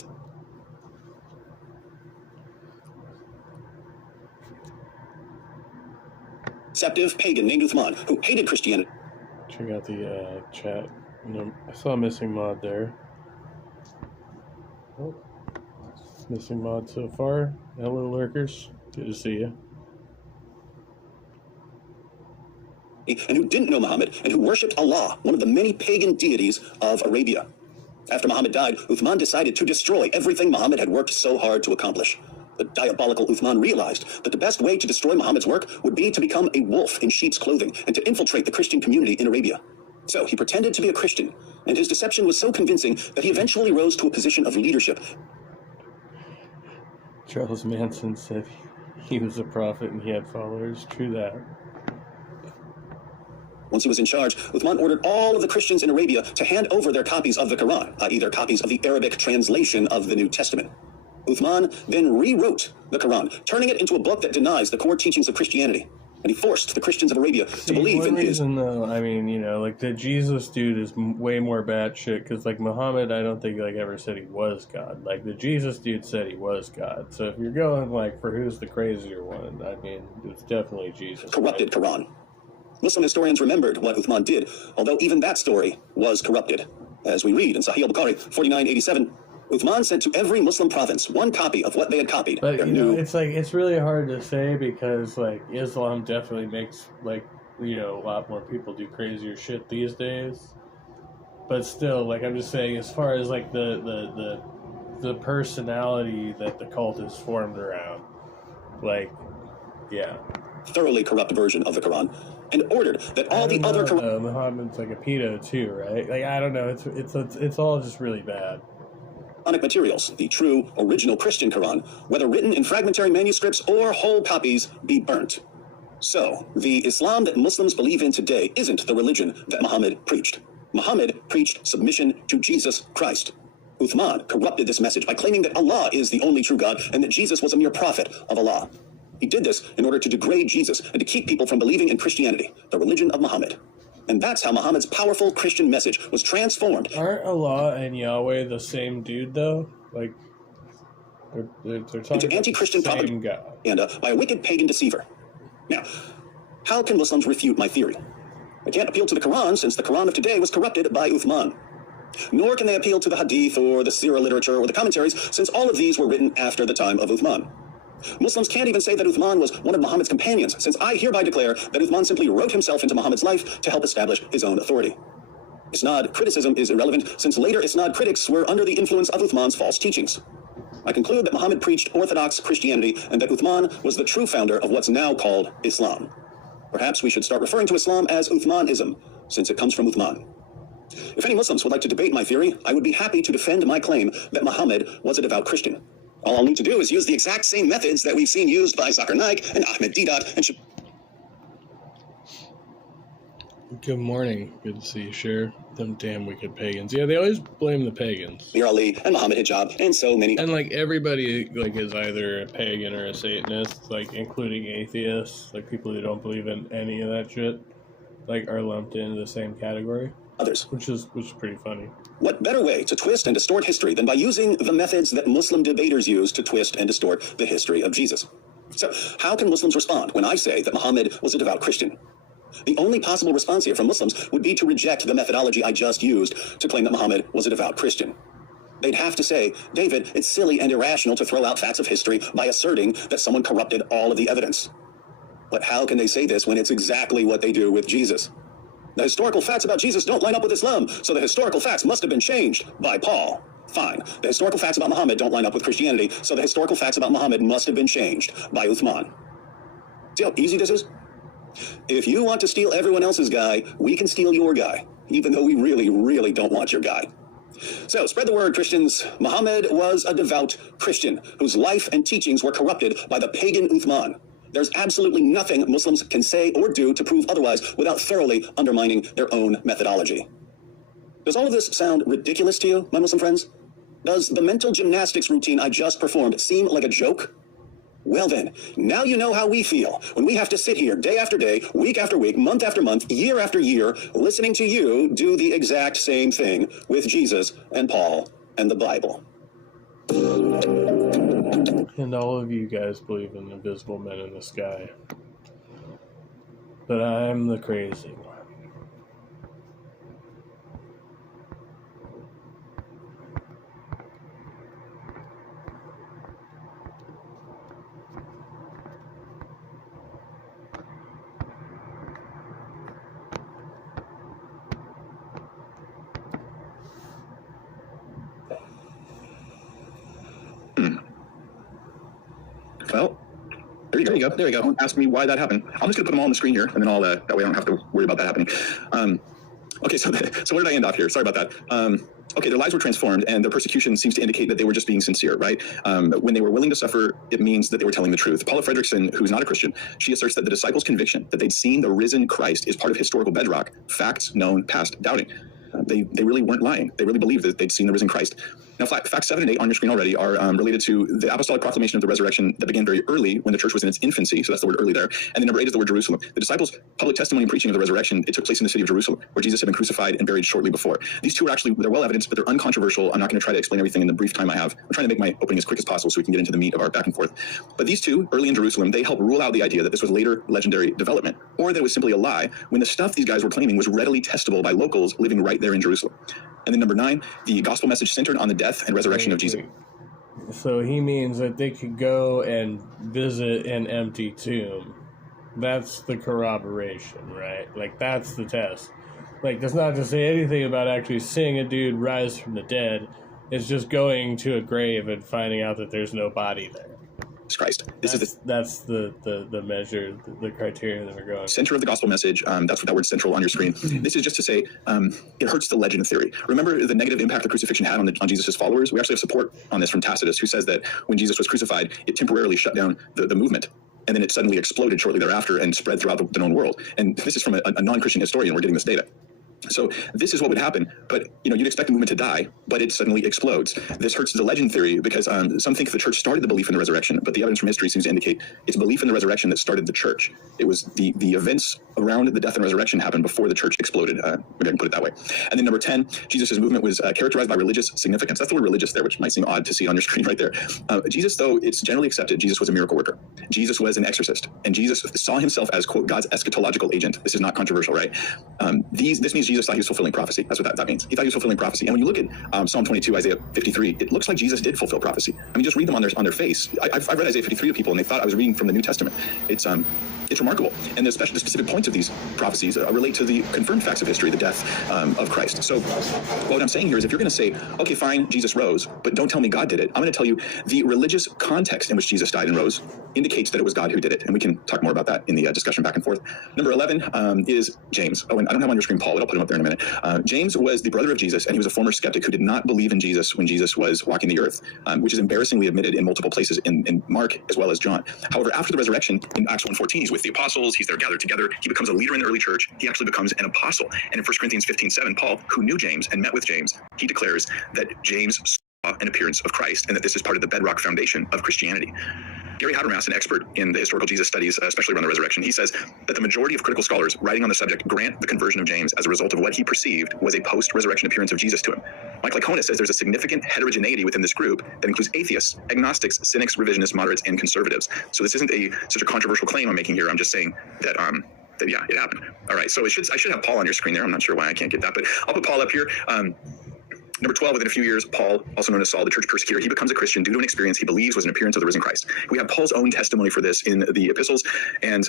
deceptive pagan named Uthman, who hated Christianity. Check out the chat. No, I saw a missing mod there. Oh, missing mod so far. Hello, lurkers. Good to see you. And who didn't know Muhammad, and who worshipped Allah, one of the many pagan deities of Arabia. After Muhammad died, Uthman decided to destroy everything Muhammad had worked so hard to accomplish. The diabolical Uthman realized that the best way to destroy Muhammad's work would be to become a wolf in sheep's clothing and to infiltrate the Christian community in Arabia. So he pretended to be a Christian, and his deception was so convincing that he eventually rose to a position of leadership. Charles Manson said he was a prophet and he had followers. True that. Once he was in charge, Uthman ordered all of the Christians in Arabia to hand over their copies of the Quran, i.e. their copies of the Arabic translation of the New Testament. Uthman then rewrote the Quran, turning it into a book that denies the core teachings of Christianity. And he forced the Christians of Arabia to believe in his... Though, I mean, you know, like the Jesus dude is way more batshit, because like Muhammad, I don't think like ever said he was God. Like the Jesus dude said he was God. So if you're going like for who's the crazier one, I mean, it's definitely Jesus. Corrupted right? Quran. Muslim historians remembered what Uthman did, although even that story was corrupted. As we read in Sahih al-Bukhari 4987, Uthman sent to every Muslim province one copy of what they had copied. But you know, it's like it's really hard to say because like Islam definitely makes like a lot more people do crazier shit these days. But still, like I'm just saying, as far as like the personality that the cult is formed around, like, yeah, thoroughly corrupt version of the Quran, and ordered that all the other Muhammad's like a pedo too, right? Like I don't know, it's all just really bad. Materials, the true original Christian Quran, whether written in fragmentary manuscripts or whole copies, be burnt. So, the Islam that Muslims believe in today isn't the religion that Muhammad preached. Muhammad preached submission to Jesus Christ. Uthman corrupted this message by claiming that Allah is the only true God and that Jesus was a mere prophet of Allah. He did this in order to degrade Jesus and to keep people from believing in Christianity, the religion of Muhammad. And that's how Muhammad's powerful Christian message was transformed. Aren't Allah and Yahweh the same dude, though? Like, they're talking into anti-Christian propaganda by a wicked pagan deceiver. Now, how can Muslims refute my theory? They can't appeal to the Quran, since the Quran of today was corrupted by Uthman. Nor can they appeal to the Hadith or the Sirah literature or the commentaries, since all of these were written after the time of Uthman. Muslims can't even say that Uthman was one of Muhammad's companions, since I hereby declare that Uthman simply wrote himself into Muhammad's life to help establish his own authority. Isnad criticism is irrelevant, since later Isnad critics were under the influence of Uthman's false teachings. I conclude that Muhammad preached Orthodox Christianity and that Uthman was the true founder of what's now called Islam. Perhaps we should start referring to Islam as Uthmanism, since it comes from Uthman. If any Muslims would like to debate my theory, I would be happy to defend my claim that Muhammad was a devout Christian. All I'll need to do is use the exact same methods that we've seen used by Zakir Naik and Ahmed Deedat and Good morning. Good to see you, Sh. Them damn wicked pagans. Yeah, they always blame the pagans. Mir Ali and Muhammad Hijab and so many. And like everybody like is either a pagan or a Satanist, like including atheists, like people who don't believe in any of that shit, like are lumped into the same category. Others. Which is pretty funny. What better way to twist and distort history than by using the methods that Muslim debaters use to twist and distort the history of Jesus? So, how can Muslims respond when I say that Muhammad was a devout Christian? The only possible response here from Muslims would be to reject the methodology I just used to claim that Muhammad was a devout Christian. They'd have to say, David, it's silly and irrational to throw out facts of history by asserting that someone corrupted all of the evidence. But how can they say this when it's exactly what they do with Jesus? The historical facts about Jesus don't line up with Islam, so the historical facts must have been changed by Paul. Fine. The historical facts about Muhammad don't line up with Christianity, so the historical facts about Muhammad must have been changed by Uthman. See how easy this is? If you want to steal everyone else's guy, we can steal your guy, even though we really, really don't want your guy. So, spread the word, Christians. Muhammad was a devout Christian whose life and teachings were corrupted by the pagan Uthman. There's absolutely nothing Muslims can say or do to prove otherwise without thoroughly undermining their own methodology. Does all of this sound ridiculous to you, my Muslim friends? Does the mental gymnastics routine I just performed seem like a joke? Well then, now you know how we feel when we have to sit here day after day, week after week, month after month, year after year, listening to you do the exact same thing with Jesus and Paul and the Bible. And all of you guys believe in invisible men in the sky. But I'm the crazy one. Well, there you go. There you go. Ask me why that happened. I'm just going to put them all on the screen here, and then all that way I don't have to worry about that happening. Okay, so where did I end off here? Sorry about that. Okay, their lives were transformed, and their persecution seems to indicate that they were just being sincere, right? When they were willing to suffer, it means that they were telling the truth. Paula Fredrickson, who's not a Christian, she asserts that the disciples' conviction that they'd seen the risen Christ is part of historical bedrock, facts known past doubting. They really weren't lying. They really believed that they'd seen the risen Christ. Now, facts 7 and 8 on your screen already are related to the apostolic proclamation of the resurrection that began very early when the church was in its infancy. So that's the word early there. And then number 8 is the word Jerusalem. The disciples' public testimony and preaching of the resurrection, it took place in the city of Jerusalem, where Jesus had been crucified and buried shortly before. These two are actually, they're well evidenced, but they're uncontroversial. I'm not going to try to explain everything in the brief time I have. I'm trying to make my opening as quick as possible so we can get into the meat of our back and forth. But these two, early in Jerusalem, they help rule out the idea that this was later legendary development, or that it was simply a lie when the stuff these guys were claiming was readily testable by locals living right there in Jerusalem. And then number 9, the gospel message centered on the death and resurrection of Jesus. So he means that they could go and visit an empty tomb. That's the corroboration, right? Like, that's the test. Like, that's not to say anything about actually seeing a dude rise from the dead. It's just going to a grave and finding out that there's no body there. Christ. That's the measure, the criteria that we're going. Center of the gospel message. That's what that word central on your screen. This is just to say it hurts the legend theory. Remember the negative impact the crucifixion had on Jesus' followers? We actually have support on this from Tacitus, who says that when Jesus was crucified, it temporarily shut down the movement. And then it suddenly exploded shortly thereafter and spread throughout the known world. And this is from a non-Christian historian. We're getting this data. So this is what would happen, but you'd expect the movement to die, but it suddenly explodes. This hurts the legend theory because some think the church started the belief in the resurrection, but the evidence from history seems to indicate it's belief in the resurrection that started the church. It was the events around the death and resurrection happened before the church exploded. Maybe I can put it that way. And then number 10, Jesus' movement was characterized by religious significance. That's the word religious there, which might seem odd to see on your screen right there. Jesus, though, it's generally accepted, Jesus was a miracle worker. Jesus was an exorcist, and Jesus saw himself as, quote, God's eschatological agent. This is not controversial, right? This means Jesus thought he was fulfilling prophecy. That's what that means. He thought he was fulfilling prophecy. And when you look at Psalm 22, Isaiah 53, it looks like Jesus did fulfill prophecy. I mean, just read them on their face. I've read Isaiah 53 to people, and they thought I was reading from the New Testament. It's remarkable. And the specific points of these prophecies relate to the confirmed facts of history, the death of Christ. So what I'm saying here is if you're going to say, okay, fine, Jesus rose, but don't tell me God did it, I'm going to tell you the religious context in which Jesus died and rose indicates that it was God who did it. And we can talk more about that in the discussion back and forth. Number 11 is James. Oh, and I don't have on your screen Paul, but I'll put him up there in a minute. James was the brother of Jesus, and he was a former skeptic who did not believe in Jesus when Jesus was walking the earth, which is embarrassingly admitted in multiple places in Mark as well as John. However, after the resurrection, in Acts 1:14, he's with the apostles, he's there gathered together, he becomes a leader in the early church, he actually becomes an apostle. And in 1 Corinthians 15:7, Paul, who knew James and met with James, he declares that James saw an appearance of Christ and that this is part of the bedrock foundation of Christianity. Gary Habermas, an expert in the historical Jesus studies, especially around the resurrection, he says that the majority of critical scholars writing on the subject grant the conversion of James as a result of what he perceived was a post-resurrection appearance of Jesus to him. Mike Lycona says there's a significant heterogeneity within this group that includes atheists, agnostics, cynics, revisionists, moderates, and conservatives. So this isn't such a controversial claim I'm making here. I'm just saying that yeah, it happened. All right, so I should have Paul on your screen there. I'm not sure why I can't get that, but I'll put Paul up here. Number 12, within a few years, Paul, also known as Saul, the church persecutor, he becomes a Christian due to an experience he believes was an appearance of the risen Christ. We have Paul's own testimony for this in the epistles, and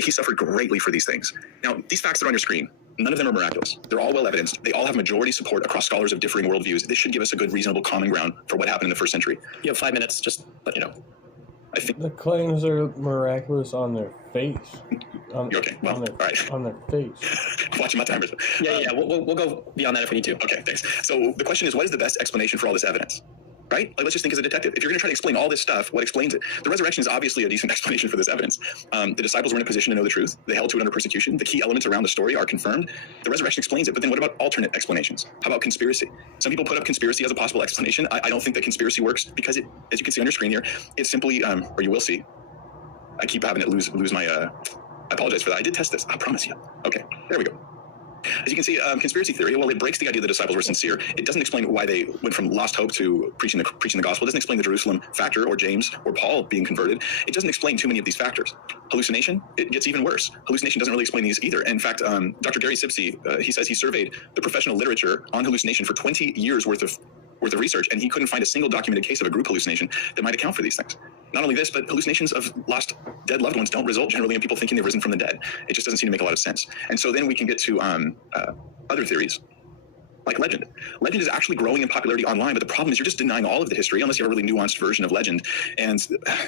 he suffered greatly for these things. Now, these facts that are on your screen, none of them are miraculous. They're all well evidenced. They all have majority support across scholars of differing worldviews. This should give us a good, reasonable common ground for what happened in the first century. You have 5 minutes, just let you know. I think the claims are miraculous on their face. You're okay. Well, all right. On their face. Watching my timers. Yeah. We'll go beyond that if we need to. Okay, thanks. So the question is, what is the best explanation for all this evidence? Right? Like, let's just think as a detective. If you're going to try to explain all this stuff, what explains it? The resurrection is obviously a decent explanation for this evidence. The disciples were in a position to know the truth. They held to it under persecution. The key elements around the story are confirmed. The resurrection explains it. But then what about alternate explanations? How about conspiracy? Some people put up conspiracy as a possible explanation. I don't think that conspiracy works because it, as you can see on your screen here, it's simply, or you will see, I keep having it lose my, I apologize for that. I did test this. I promise you. Okay, there we go. As you can see, conspiracy theory, well, it breaks the idea the disciples were sincere. It doesn't explain why they went from lost hope to preaching the gospel. It doesn't explain the Jerusalem factor or James or Paul being converted. It doesn't explain too many of these factors. Hallucination, it gets even worse. Hallucination doesn't really explain these either. In fact, Dr. Gary Sipsey, he says he surveyed the professional literature on hallucination for 20 years worth of research, and he couldn't find a single documented case of a group hallucination that might account for these things. Not only this, but hallucinations of lost, dead loved ones don't result generally in people thinking they've risen from the dead. It just doesn't seem to make a lot of sense. And so then we can get to other theories, like legend. Legend is actually growing in popularity online, but the problem is you're just denying all of the history unless you have a really nuanced version of legend. And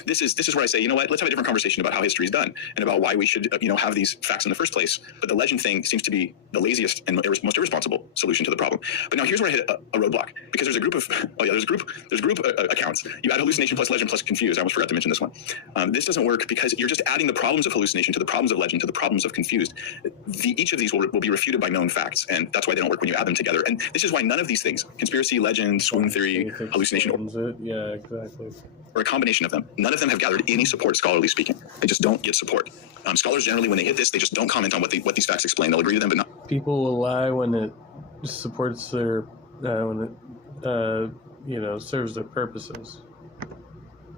this is where I say, you know what, let's have a different conversation about how history is done and about why we should, have these facts in the first place. But the legend thing seems to be the laziest and most irresponsible solution to the problem. But now here's where I hit a roadblock, because there's a group of, there's group accounts. You add hallucination plus legend plus confused. I almost forgot to mention this one. This doesn't work because you're just adding the problems of hallucination to the problems of legend to the problems of confused. Each of these will be refuted by known facts, and that's why they don't work when you add them together. And this is why none of these things, conspiracy, legend, swoon theory, hallucination, yeah, exactly, or a combination of them, none of them have gathered any support, scholarly speaking. They just don't get support. Scholars generally, when they hit this, they just don't comment on what these facts explain. They'll agree to them, but not. People will lie when it supports their, when it, serves their purposes.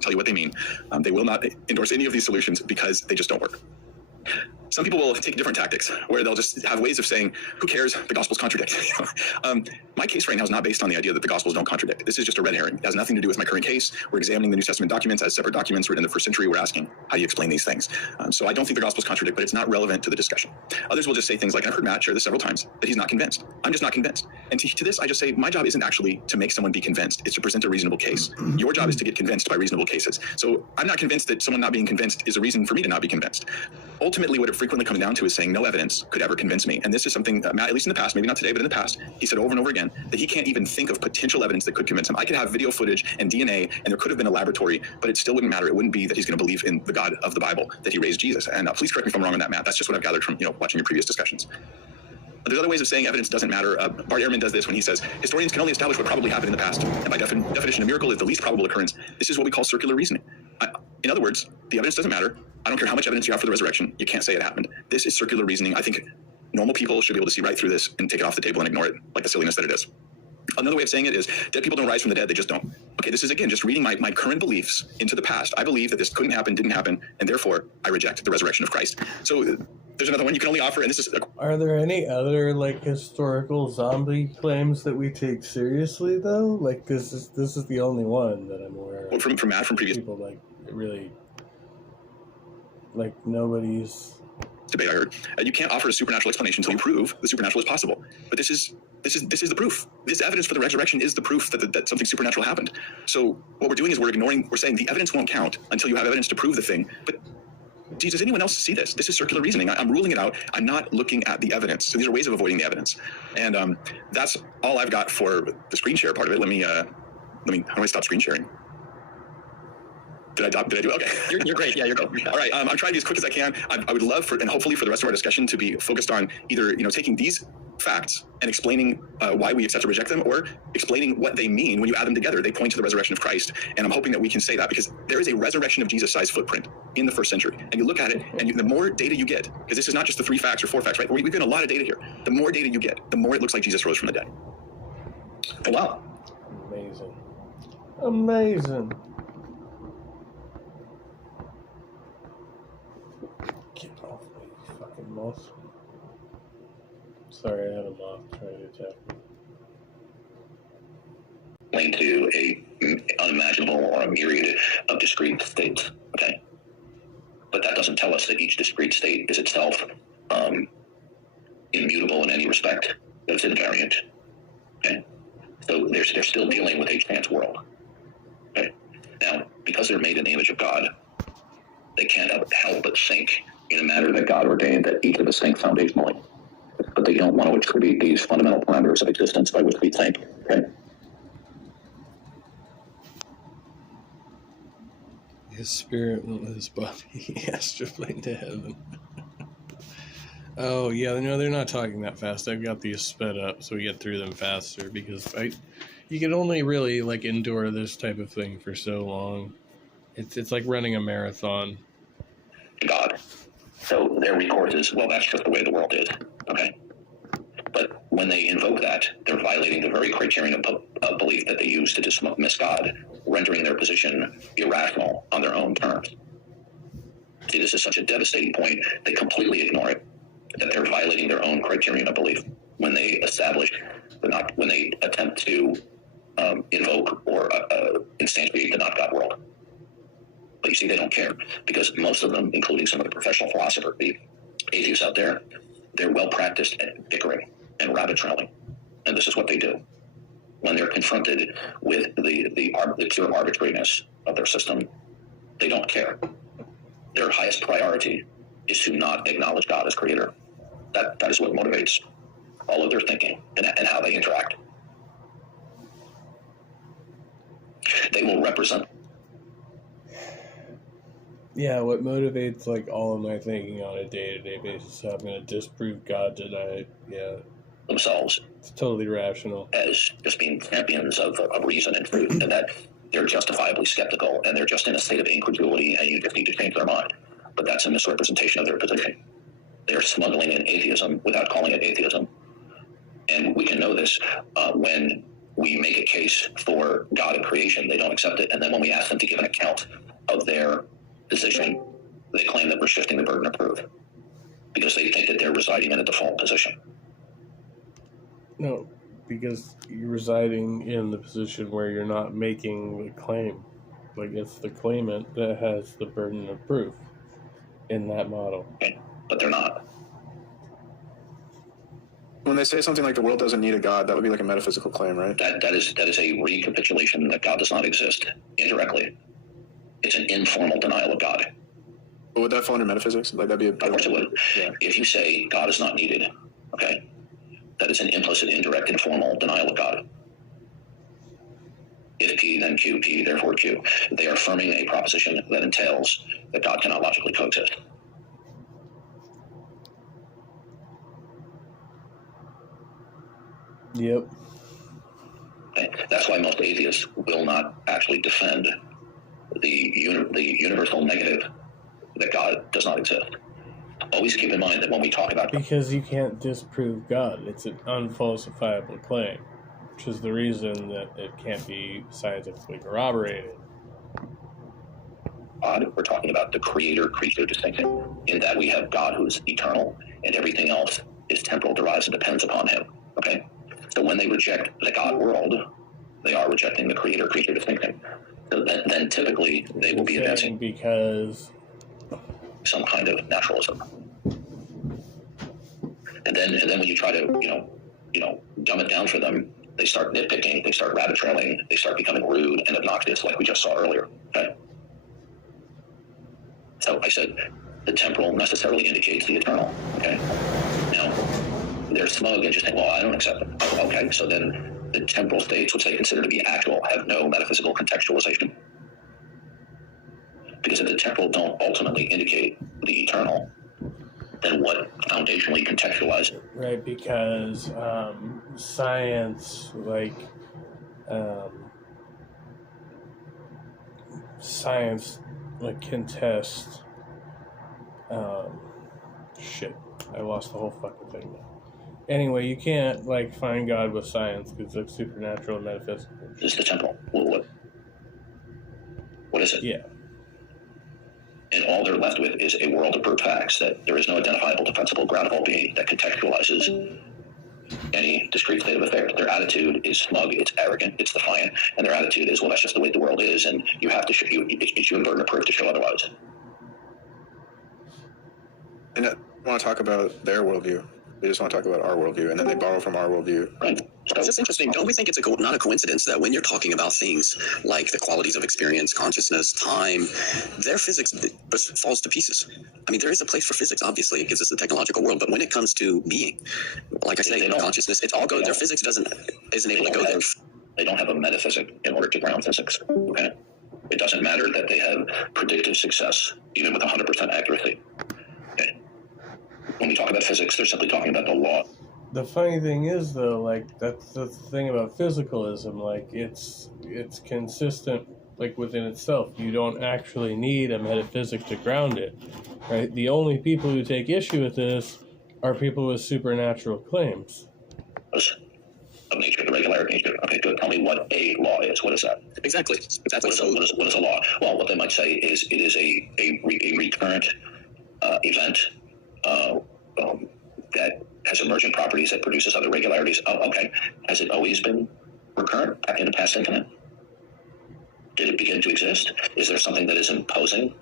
Tell you what they mean. They will not endorse any of these solutions because they just don't work. Some people will take different tactics where they'll just have ways of saying, who cares? The Gospels contradict. My case right now is not based on the idea that the Gospels don't contradict. This is just a red herring. It has nothing to do with my current case. We're examining the New Testament documents as separate documents written in the first century. We're asking, how do you explain these things? So I don't think the Gospels contradict, but it's not relevant to the discussion. Others will just say things like, I've heard Matt share this several times, that he's not convinced. I'm just not convinced. And to this, I just say, my job isn't actually to make someone be convinced. It's to present a reasonable case. Your job is to get convinced by reasonable cases. So I'm not convinced that someone not being convinced is a reason for me to not be convinced. Ultimately, what it frequently comes down to is saying no evidence could ever convince me. And this is something Matt, at least in the past, maybe not today, but in the past, he said over and over again that he can't even think of potential evidence that could convince him. I could have video footage and DNA, and there could have been a laboratory, but it still wouldn't matter. It wouldn't be that he's going to believe in the God of the Bible, that he raised Jesus. And please correct me if I'm wrong on that, Matt. That's just what I've gathered from watching your previous discussions. There's other ways of saying evidence doesn't matter. Bart Ehrman does this when he says historians can only establish what probably happened in the past, and by definition, a miracle is the least probable occurrence. This is what we call circular reasoning. In other words, the evidence doesn't matter. I don't care how much evidence you have for the resurrection. You can't say it happened. This is circular reasoning. I think normal people should be able to see right through this and take it off the table and ignore it, like the silliness that it is. Another way of saying it is dead people don't rise from the dead. They just don't. Okay, this is, again, just reading my current beliefs into the past. I believe that this couldn't happen, didn't happen, and therefore I reject the resurrection of Christ. So there's another one you can only offer, and this is... Are there any other, like, historical zombie claims that we take seriously, though? Like, this is the only one that I'm aware of. From Matt, from previous... People, like, really... Like, nobody's... debate I heard. You can't offer a supernatural explanation until you prove the supernatural is possible. But this is the proof. This evidence for the resurrection is the proof that something supernatural happened. So what we're doing is we're saying the evidence won't count until you have evidence to prove the thing. But geez, does anyone else see this? This is circular reasoning. I'm ruling it out. I'm not looking at the evidence. So these are ways of avoiding the evidence. And that's all I've got for the screen share part of it. Let me, how do I stop screen sharing? Did I do it? Okay. You're great. Yeah, you're good. All right. I'm trying to be as quick as I can. I would love and hopefully for the rest of our discussion to be focused on either, taking these facts and explaining why we accept or reject them, or explaining what they mean when you add them together. They point to the resurrection of Christ. And I'm hoping that we can say that because there is a resurrection of Jesus-sized footprint in the first century. And you look at it, and the more data you get, because this is not just the 3 facts or 4 facts, right? We've got a lot of data here. The more data you get, the more it looks like Jesus rose from the dead. Oh, wow. Amazing. Get off me, you fucking moth. Sorry, I had a moth trying to attack me. To a unimaginable or a myriad of discrete states, okay? But that doesn't tell us that each discrete state is itself immutable in any respect. It's invariant, okay? So they're still dealing with a chance world, okay? Now, because they're made in the image of God, they can't help but think in a manner that God ordained that each of us think foundationally. But they don't want to attribute these fundamental parameters of existence by which we think, okay? His spirit went with his body astroplaned to heaven. Oh, yeah, no, they're not talking that fast. I've got these sped up so we get through them faster because you can only really, like, endure this type of thing for so long. It's like running a marathon. God. So their recourse is, well, that's just the way the world is, okay? But when they invoke that, they're violating the very criterion of belief that they use to dismiss God, rendering their position irrational on their own terms. See, this is such a devastating point. They completely ignore it, that they're violating their own criterion of belief when they establish, when they attempt to invoke or instantiate the not God world. But you see, they don't care because most of them, including some of the professional philosophers, the atheists out there, they're well practiced at bickering and rabbit trailing, and this is what they do when they're confronted with the pure arbitrariness of their system. They don't care. Their highest priority is to not acknowledge God as creator. That is what motivates all of their thinking and how they interact. They will represent. Yeah, what motivates, like, all of my thinking on a day-to-day basis, so I'm going to disprove God tonight, yeah. Themselves. It's totally rational. As just being champions of reason and truth, and that they're justifiably skeptical, and they're just in a state of incredulity, and you just need to change their mind. But that's a misrepresentation of their position. They're smuggling in atheism without calling it atheism. And we can know this when we make a case for God and creation, they don't accept it. And then when we ask them to give an account of their position, they claim that we're shifting the burden of proof because they think that they're residing in a default position. No, because you're residing in the position where you're not making the claim. Like, it's the claimant that has the burden of proof in that model. Okay. But they're not. When they say something like the world doesn't need a God, that would be like a metaphysical claim, right? That is a recapitulation that God does not exist indirectly. It's an informal denial of God. But would that fall under metaphysics? Like, that'd be of course it would. Yeah. If you say God is not needed, okay, that is an implicit, indirect, informal denial of God. If P, then Q, P, therefore Q. They are affirming a proposition that entails that God cannot logically coexist. Yep. Okay? That's why most atheists will not actually defend the universal negative that God does not exist. Always keep in mind that when we talk about... Because you can't disprove God. It's an unfalsifiable claim, which is the reason that it can't be scientifically corroborated. God, we're talking about the creator-creature distinction, in that we have God who is eternal, and everything else is temporal, derives, and depends upon him. Okay? So when they reject the God world, they are rejecting the creator-creature distinction. So then typically they will be advancing because some kind of naturalism. And then when you try to dumb it down for them, they start nitpicking, they start rabbit trailing, they start becoming rude and obnoxious, like we just saw earlier. Okay. So I said the temporal necessarily indicates the eternal. Okay. Now they're smug and just think, well, I don't accept it. Okay. So then the temporal states, which they consider to be actual, have no metaphysical contextualization. Because if the temporal don't ultimately indicate the eternal, then what foundationally contextualize it? Right, because science, can test. Shit, I lost the whole fucking thing now. Anyway, you can't find God with science because it's supernatural and metaphysical. It's the temporal. What is it? Yeah. And all they're left with is a world of brute facts, that there is no identifiable, defensible, groundable being that contextualizes any discrete state of affairs. Their attitude is smug, it's arrogant, it's defiant, and their attitude is, well, that's just the way the world is, and you have to show it's your burden of proof to show otherwise. And I want to talk about their worldview. They just want to talk about our worldview, and then they borrow from our worldview. Right. It's just interesting. Don't we think it's not a coincidence that when you're talking about things like the qualities of experience, consciousness, time, their physics falls to pieces? I mean, there is a place for physics, obviously. It gives us the technological world. But when it comes to being, like I say, consciousness, it's all goes. Their physics isn't able to go there. They don't have a metaphysic in order to ground physics. Okay? It doesn't matter that they have predictive success, even with 100% accuracy. Okay? When we talk about physics, they're simply talking about the law. The funny thing is, though, that's the thing about physicalism. It's consistent, within itself. You don't actually need a metaphysic to ground it, right? The only people who take issue with this are people with supernatural claims. Of nature, the regularity nature. Okay, good. Tell me what a law is. What is that? Exactly. What is a law? Well, what they might say is it is a recurrent event that has emergent properties that produces other regularities. Oh, okay. Has it always been recurrent in the past infinite? Did it begin to exist? Is there something that is imposing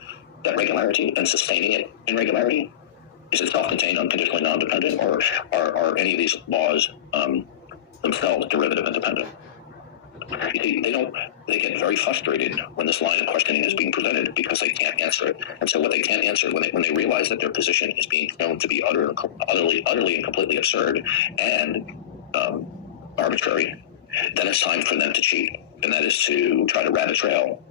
that regularity and sustaining it in regularity? Is it self-contained, unconditionally non-dependent, or are any of these laws themselves derivative and dependent? They get very frustrated when this line of questioning is being presented because they can't answer it. And so what they can't answer, when they realize that their position is being shown to be utterly and completely absurd and arbitrary, then it's time for them to cheat. And that is to try to rabbit trail.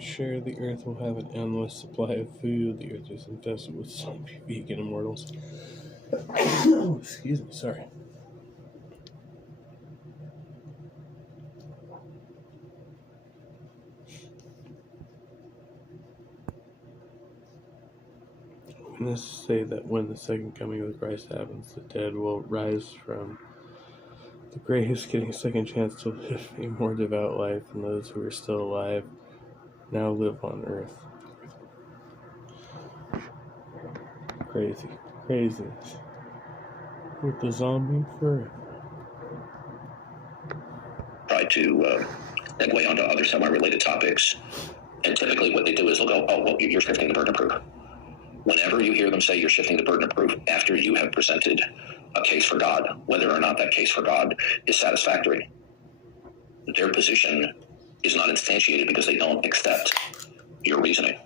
Sure, the Earth will have an endless supply of food. The Earth is infested with zombie vegan immortals. Excuse me, sorry. Witnesses say that when the second coming of Christ happens, the dead will rise from the graves, getting a second chance to live a more devout life, and those who are still alive now live on Earth. Craziness. With the zombie forever. Try to segue onto other semi-related topics, and typically what they do is they'll go, oh, well, you're shifting the burden of proof. Whenever you hear them say you're shifting the burden of proof after you have presented a case for God, whether or not that case for God is satisfactory, their position is not instantiated because they don't accept your reasoning.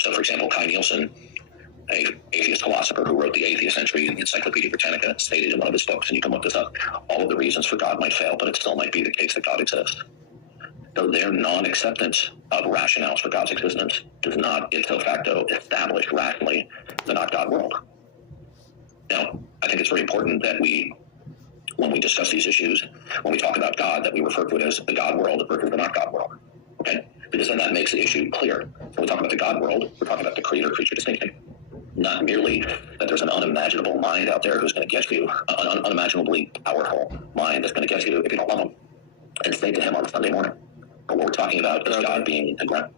So, for example, Kai Nielsen, an atheist philosopher who wrote the Atheist Entry in the Encyclopedia Britannica, stated in one of his books, and you can look this up, all of the reasons for God might fail, but it still might be the case that God exists. So their non-acceptance of rationales for God's existence does not ipso facto establish rationally the not God world. Now, I think it's very important that when we discuss these issues, when we talk about God, that we refer to it as the God world versus the not God world. Okay? Because then that makes the issue clear. So we're talking about the God world, we're talking about the creator-creature distinction. Not merely that there's an unimaginable mind out there who's going to get you, an unimaginably powerful mind that's going to get you if you don't love him and say to him on Sunday morning. But what we're talking about is God being the ground.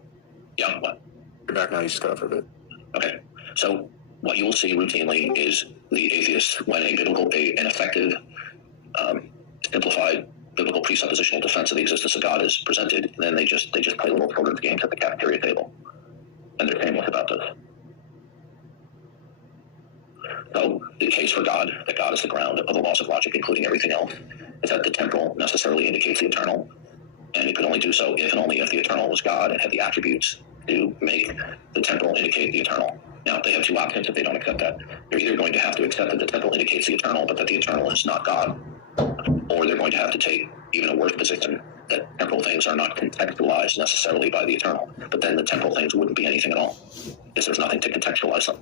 Yeah, what? You're back now, you just got up for a bit. Okay. So what you will see routinely is the atheists, when an effective, simplified biblical presuppositional defense of the existence of God is presented, then they just play little children's games at the cafeteria table, and they're shameless about this. So the case for God, that God is the ground of the laws of logic, including everything else, is that the temporal necessarily indicates the eternal, and it could only do so if and only if the eternal was God and had the attributes to make the temporal indicate the eternal. Now, they have two options if they don't accept that. They're either going to have to accept that the temporal indicates the eternal, but that the eternal is not God, or they're going to have to take even a worse position, that temporal things are not contextualized necessarily by the eternal, but then the temporal things wouldn't be anything at all, because there's nothing to contextualize them.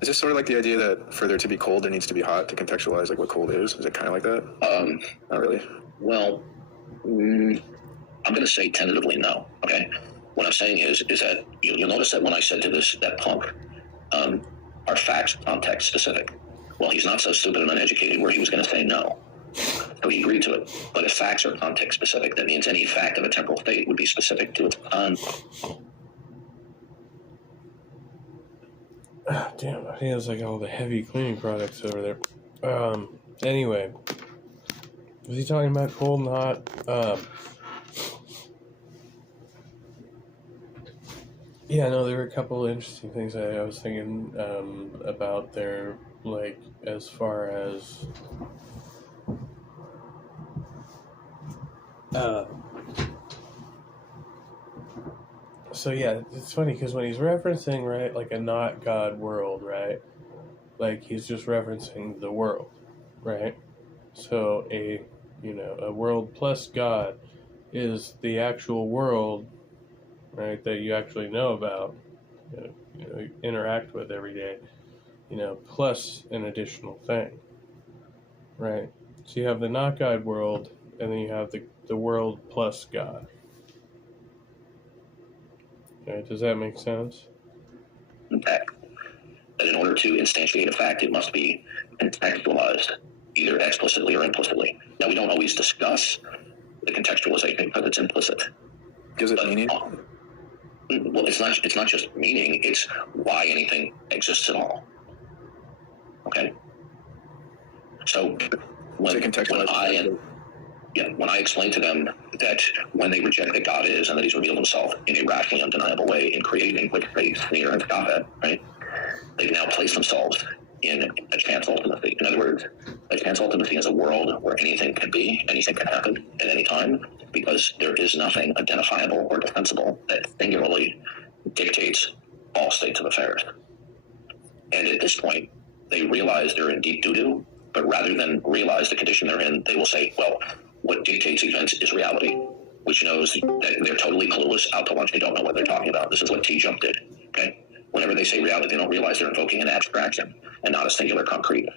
Is this sort of like the idea that for there to be cold, there needs to be hot to contextualize like what cold is? Is it kind of like that? Not really. Well, I'm going to say tentatively no. Okay. What I'm saying is that you'll notice that when I said to that punk, are facts context specific? Well, he's not so stupid and uneducated where he was going to say no. So he agreed to it. But if facts are context specific, that means any fact of a temporal state would be specific to its context. Damn, he has like all the heavy cleaning products over there. Anyway, was he talking about cold and hot? Yeah, no, there were a couple of interesting things I was thinking about there, like as far as so yeah, it's funny because when he's referencing, right, like a not God world, right, like he's just referencing the world, right? So a world plus God is the actual world, right, that you actually know about, interact with every day, plus an additional thing, right? So you have the not God world, and then you have the world plus God. Okay, does that make sense? That in order to instantiate a fact, it must be contextualized, either explicitly or implicitly. Now, we don't always discuss the contextualization because it's implicit. Gives it meaning? Well, it's not just meaning, it's why anything exists at all. Okay? So when I explain to them that when they reject that God is and that he's revealed himself in a rationally undeniable way in creating which they sneer and scoff at, right? They've now placed themselves in a chance ultimacy. In other words, a chance ultimacy is a world where anything can be, anything can happen at any time, because there is nothing identifiable or defensible that singularly dictates all states of affairs. And at this point, they realize they're in deep doo-doo, but rather than realize the condition they're in, they will say, well, what dictates events is reality, which knows that they're totally clueless, out to lunch, they don't know what they're talking about. This is what T-Jump did, okay? Whenever they say reality, they don't realize they're invoking an abstraction and not a singular concrete.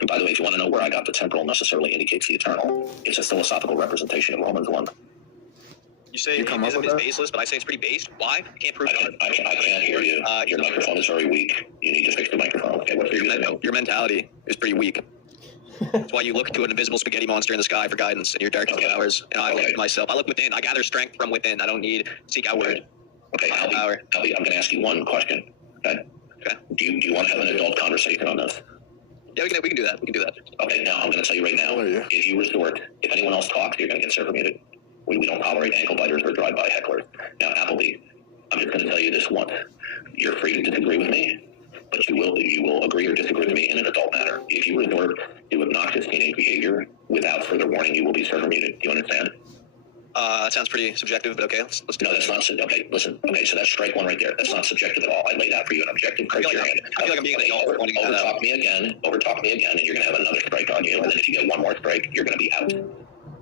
And by the way, if you want to know where I got the temporal necessarily indicates the eternal, it's a philosophical representation of Romans 1. You say humanism is baseless, but I say it's pretty based. Why? I can't prove it. I can't hear you. Your microphone is very weak. You need to fix the microphone. Okay, what's your mentality is pretty weak. That's why you look to an invisible spaghetti monster in the sky for guidance in your darkest hours. And I look at myself. I look within. I gather strength from within. I don't need seek outward. Okay, I'm going to ask you one question. Okay. Do you want to have an adult conversation on this? Yeah, we can do that. We can do that. Okay, now I'm going to tell you right now, if anyone else talks, you're going to get server muted. We don't tolerate ankle biters or drive-by hecklers. Now, Appleby, I'm just going to tell you this once. You're free to disagree with me, but you will agree or disagree with me in an adult manner. If you resort to obnoxious teenage behavior, without further warning, you will be server muted. Do you understand? That sounds pretty subjective, but okay, let's do it. No, that's not. Okay, listen. Okay, so that's strike one right there. That's not subjective at all. I laid out for you an objective criteria. I feel like I'm being an adult. Overtalk me again, and you're going to have another strike on you. And then if you get one more strike, you're going to be out.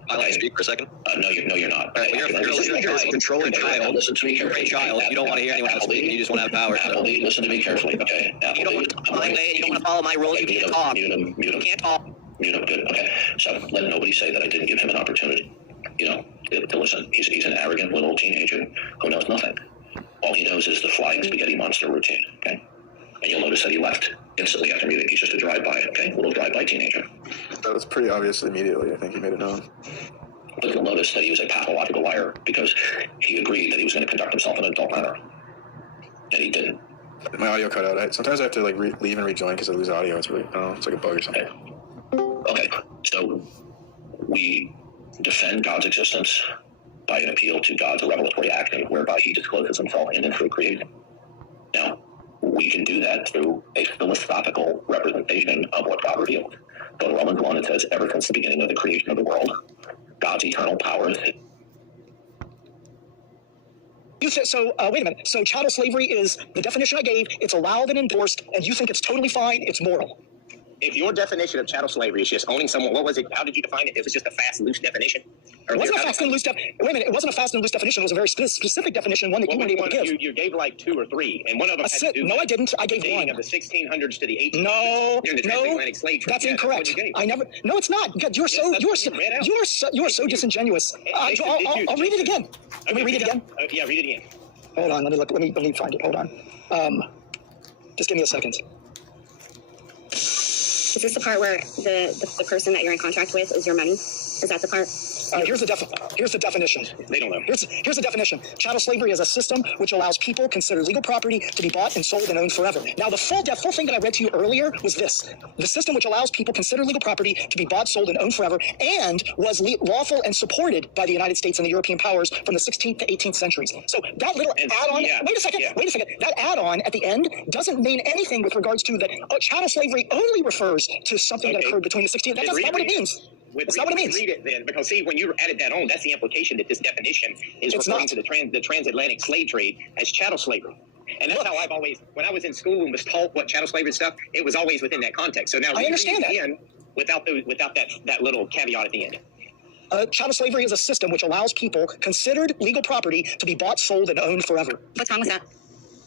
Can I speak for a second? No, you're not. All right, you're a controlling child. Listen to me carefully. Child, you don't want to hear anyone else speak, and you just want to have power. Appleby, listen to me carefully, okay? You don't want to talk my way, and you don't want to follow my rules. You can't talk. Mute him. You can't talk. Mute him, good. Okay. So let nobody say that I didn't give him an opportunity. To listen. He's an arrogant little teenager who knows nothing. All he knows is the flying spaghetti monster routine, okay? And you'll notice that he left instantly after meeting. He's just a drive-by, okay? Little drive-by teenager. That was pretty obvious immediately. I think he made it known. But you'll notice that he was a pathological liar because he agreed that he was going to conduct himself in an adult manner. And he didn't. My audio cut out. Sometimes I have to leave and rejoin because I lose audio. It's really, I don't know, it's like a bug or something. Okay. So we defend God's existence by an appeal to God's revelatory action, whereby he discloses himself in and through creation. Now, we can do that through a philosophical representation of what God revealed. So in Romans 1, it says, ever since the beginning of the creation of the world, God's eternal powers. You said, so wait a minute. So chattel slavery is the definition I gave. It's allowed and endorsed, and you think it's totally fine. It's moral. If your definition of chattel slavery is just owning someone, what was it? How did you define it? It was just a fast and loose definition? It wasn't a fast and loose definition. Wait a minute. It wasn't a fast and loose definition. It was a very specific definition, one that you weren't able to give. You gave like 2 or 3, and one of them had to do no, I didn't. I gave one. Of the 1600s to the 1800s. No, during the transatlantic slave trade. That's incorrect. I never. No, it's not. God, you are so disingenuous. I'll read it again. Let me read it again. Yeah, read it again. Hold on. Let me look. Let me find it. Hold on. Just give me a second. Is this the part where the person that you're in contract with is your money? Is that the part? Here's the definition. They don't know. Here's the definition. Chattel slavery is a system which allows people considered legal property to be bought and sold and owned forever. Now, the full thing that I read to you earlier was this: the system which allows people considered legal property to be bought, sold, and owned forever, and was lawful and supported by the United States and the European powers from the 16th to 18th centuries. So that little add-on. Yeah, wait a second. That add-on at the end doesn't mean anything with regards to that. Chattel slavery only refers to something that occurred between the 16th. That's not what it means. That's not what it means. Read it then, because see, when you added that on, that's the implication that this definition is referring to the transatlantic slave trade as chattel slavery. And that's how I've always, when I was in school and was taught what chattel slavery stuff, it was always within that context. So now I understand that. Again, without that little caveat at the end. Chattel slavery is a system which allows people considered legal property to be bought, sold, and owned forever. What's wrong with that?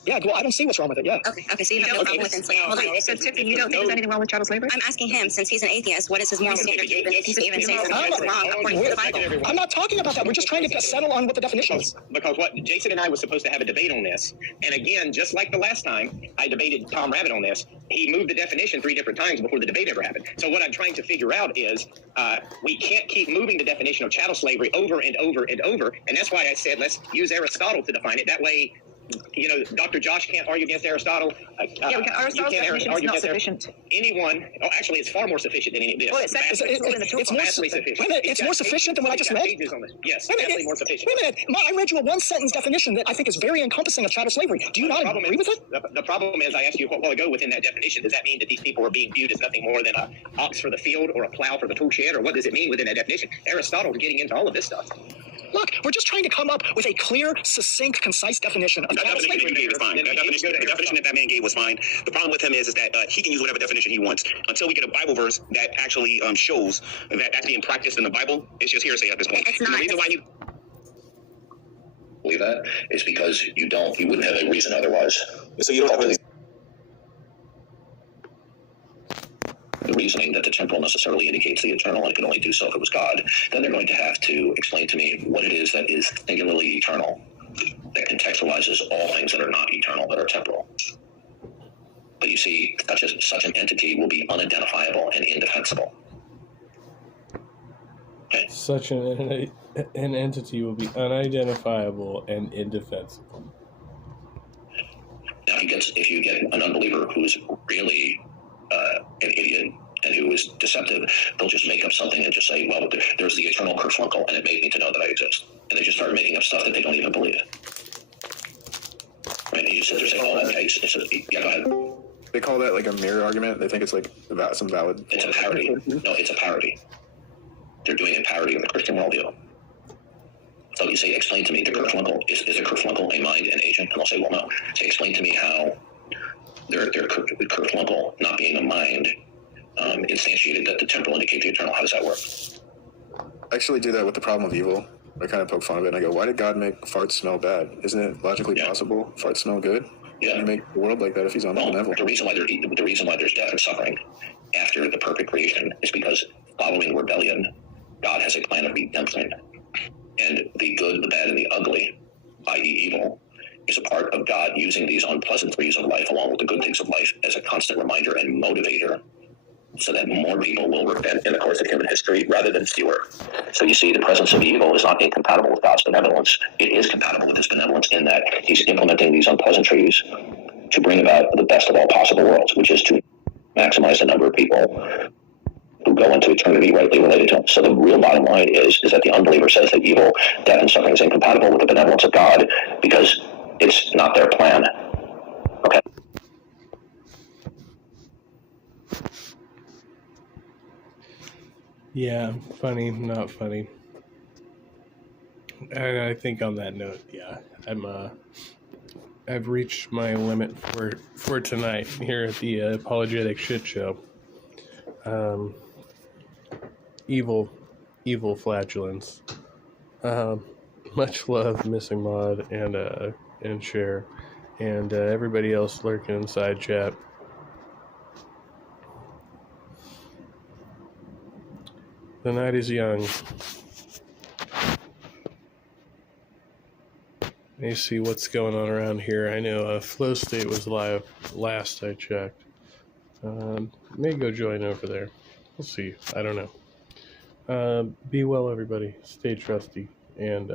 Yeah, well, I don't see what's wrong with it. Yeah. Okay, so you have no problem with enslavement. So Tiffany, you don't think there's anything wrong with chattel slavery? I'm asking him, since he's an atheist, what is his moral standard even if he can even say something that's wrong according to the Bible? I'm not talking about that. We're just trying to settle on what the definition is. Because what Jason and I were supposed to have a debate on this, and again, just like the last time I debated Tom Rabbit on this, he moved the definition 3 different times before the debate ever happened. So what I'm trying to figure out is we can't keep moving the definition of chattel slavery over and over and over, and that's why I said let's use Aristotle to define it. That way, Dr. Josh can't argue against Aristotle. Aristotle's definition is not sufficient. Actually, it's far more sufficient than any of this. Well, it's more sufficient than what I just read? Yes, definitely more sufficient. Wait a minute. I read you a one-sentence definition that I think is very encompassing of chattel slavery. Do you not agree with it? The problem is, I asked you a while ago, within that definition, does that mean that these people are being viewed as nothing more than an ox for the field or a plow for the tool shed, or what does it mean within that definition? Aristotle's getting into all of this stuff. Look, we're just trying to come up with a clear, succinct, concise definition of chattel slavery. The definition that man gave was fine. The problem with him is that he can use whatever definition he wants until we get a Bible verse that actually shows that that's being practiced in the Bible. It's just hearsay at this point. It's not. The reason why you believe that is because you wouldn't have a reason otherwise. So you don't have the reasoning that the temporal necessarily indicates the eternal and can only do so if it was God, then they're going to have to explain to me what it is that is singularly eternal, that contextualizes all things that are not eternal, that are temporal. But you see, such an entity will be unidentifiable and indefensible. Okay. Such an entity will be unidentifiable and indefensible. Now, if you get an unbeliever who's really an idiot and who is deceptive, they'll just make up something and just say, well, there's the eternal Kerfunkel, and it made me to know that I exist. And they just start making up stuff that they don't even believe. Right? And you sit there saying, oh, okay, yeah, go ahead. They call that like a mirror argument. They think it's like some valid. It's a parody. No, it's a parody. They're doing a parody of the Christian worldview. So you say, explain to me, the Kerfunkel, is a Kerfunkel a mind, an agent? And they'll say, well, no. Say, explain to me how their Kerfunkel, not being a mind, instantiated that the temporal indicate the eternal. How does that work? actually do that with the problem of evil. I kind of poke fun of it, and I go, why did God make farts smell bad? Isn't it logically possible farts smell good? Yeah. You make the world like that if he's omnibenevolent. The reason why there's death and suffering after the perfect creation is because following rebellion, God has a plan of redemption. And the good, the bad, and the ugly, i.e. evil, is a part of God using these unpleasantries of life along with the good things of life as a constant reminder and motivator so that more people will repent in the course of human history rather than fewer. So you see, the presence of evil is not incompatible with God's benevolence. It is compatible with his benevolence in that he's implementing these unpleasantries to bring about the best of all possible worlds, which is to maximize the number of people who go into eternity rightly related to him. So the real bottom line is that the unbeliever says that evil, death, and suffering is incompatible with the benevolence of God because it's not their plan. Okay. Yeah, funny, not funny. And I think on that note, yeah, I've reached my limit for tonight here at the Apologetics Sh. Evil flatulence. Much love, Missing Mod and Share, and everybody else lurking inside chat. The night is young. Let me see what's going on around here. I know Flow State was live last I checked. May go join over there. We'll see. I don't know. Be well, everybody. Stay trusty. And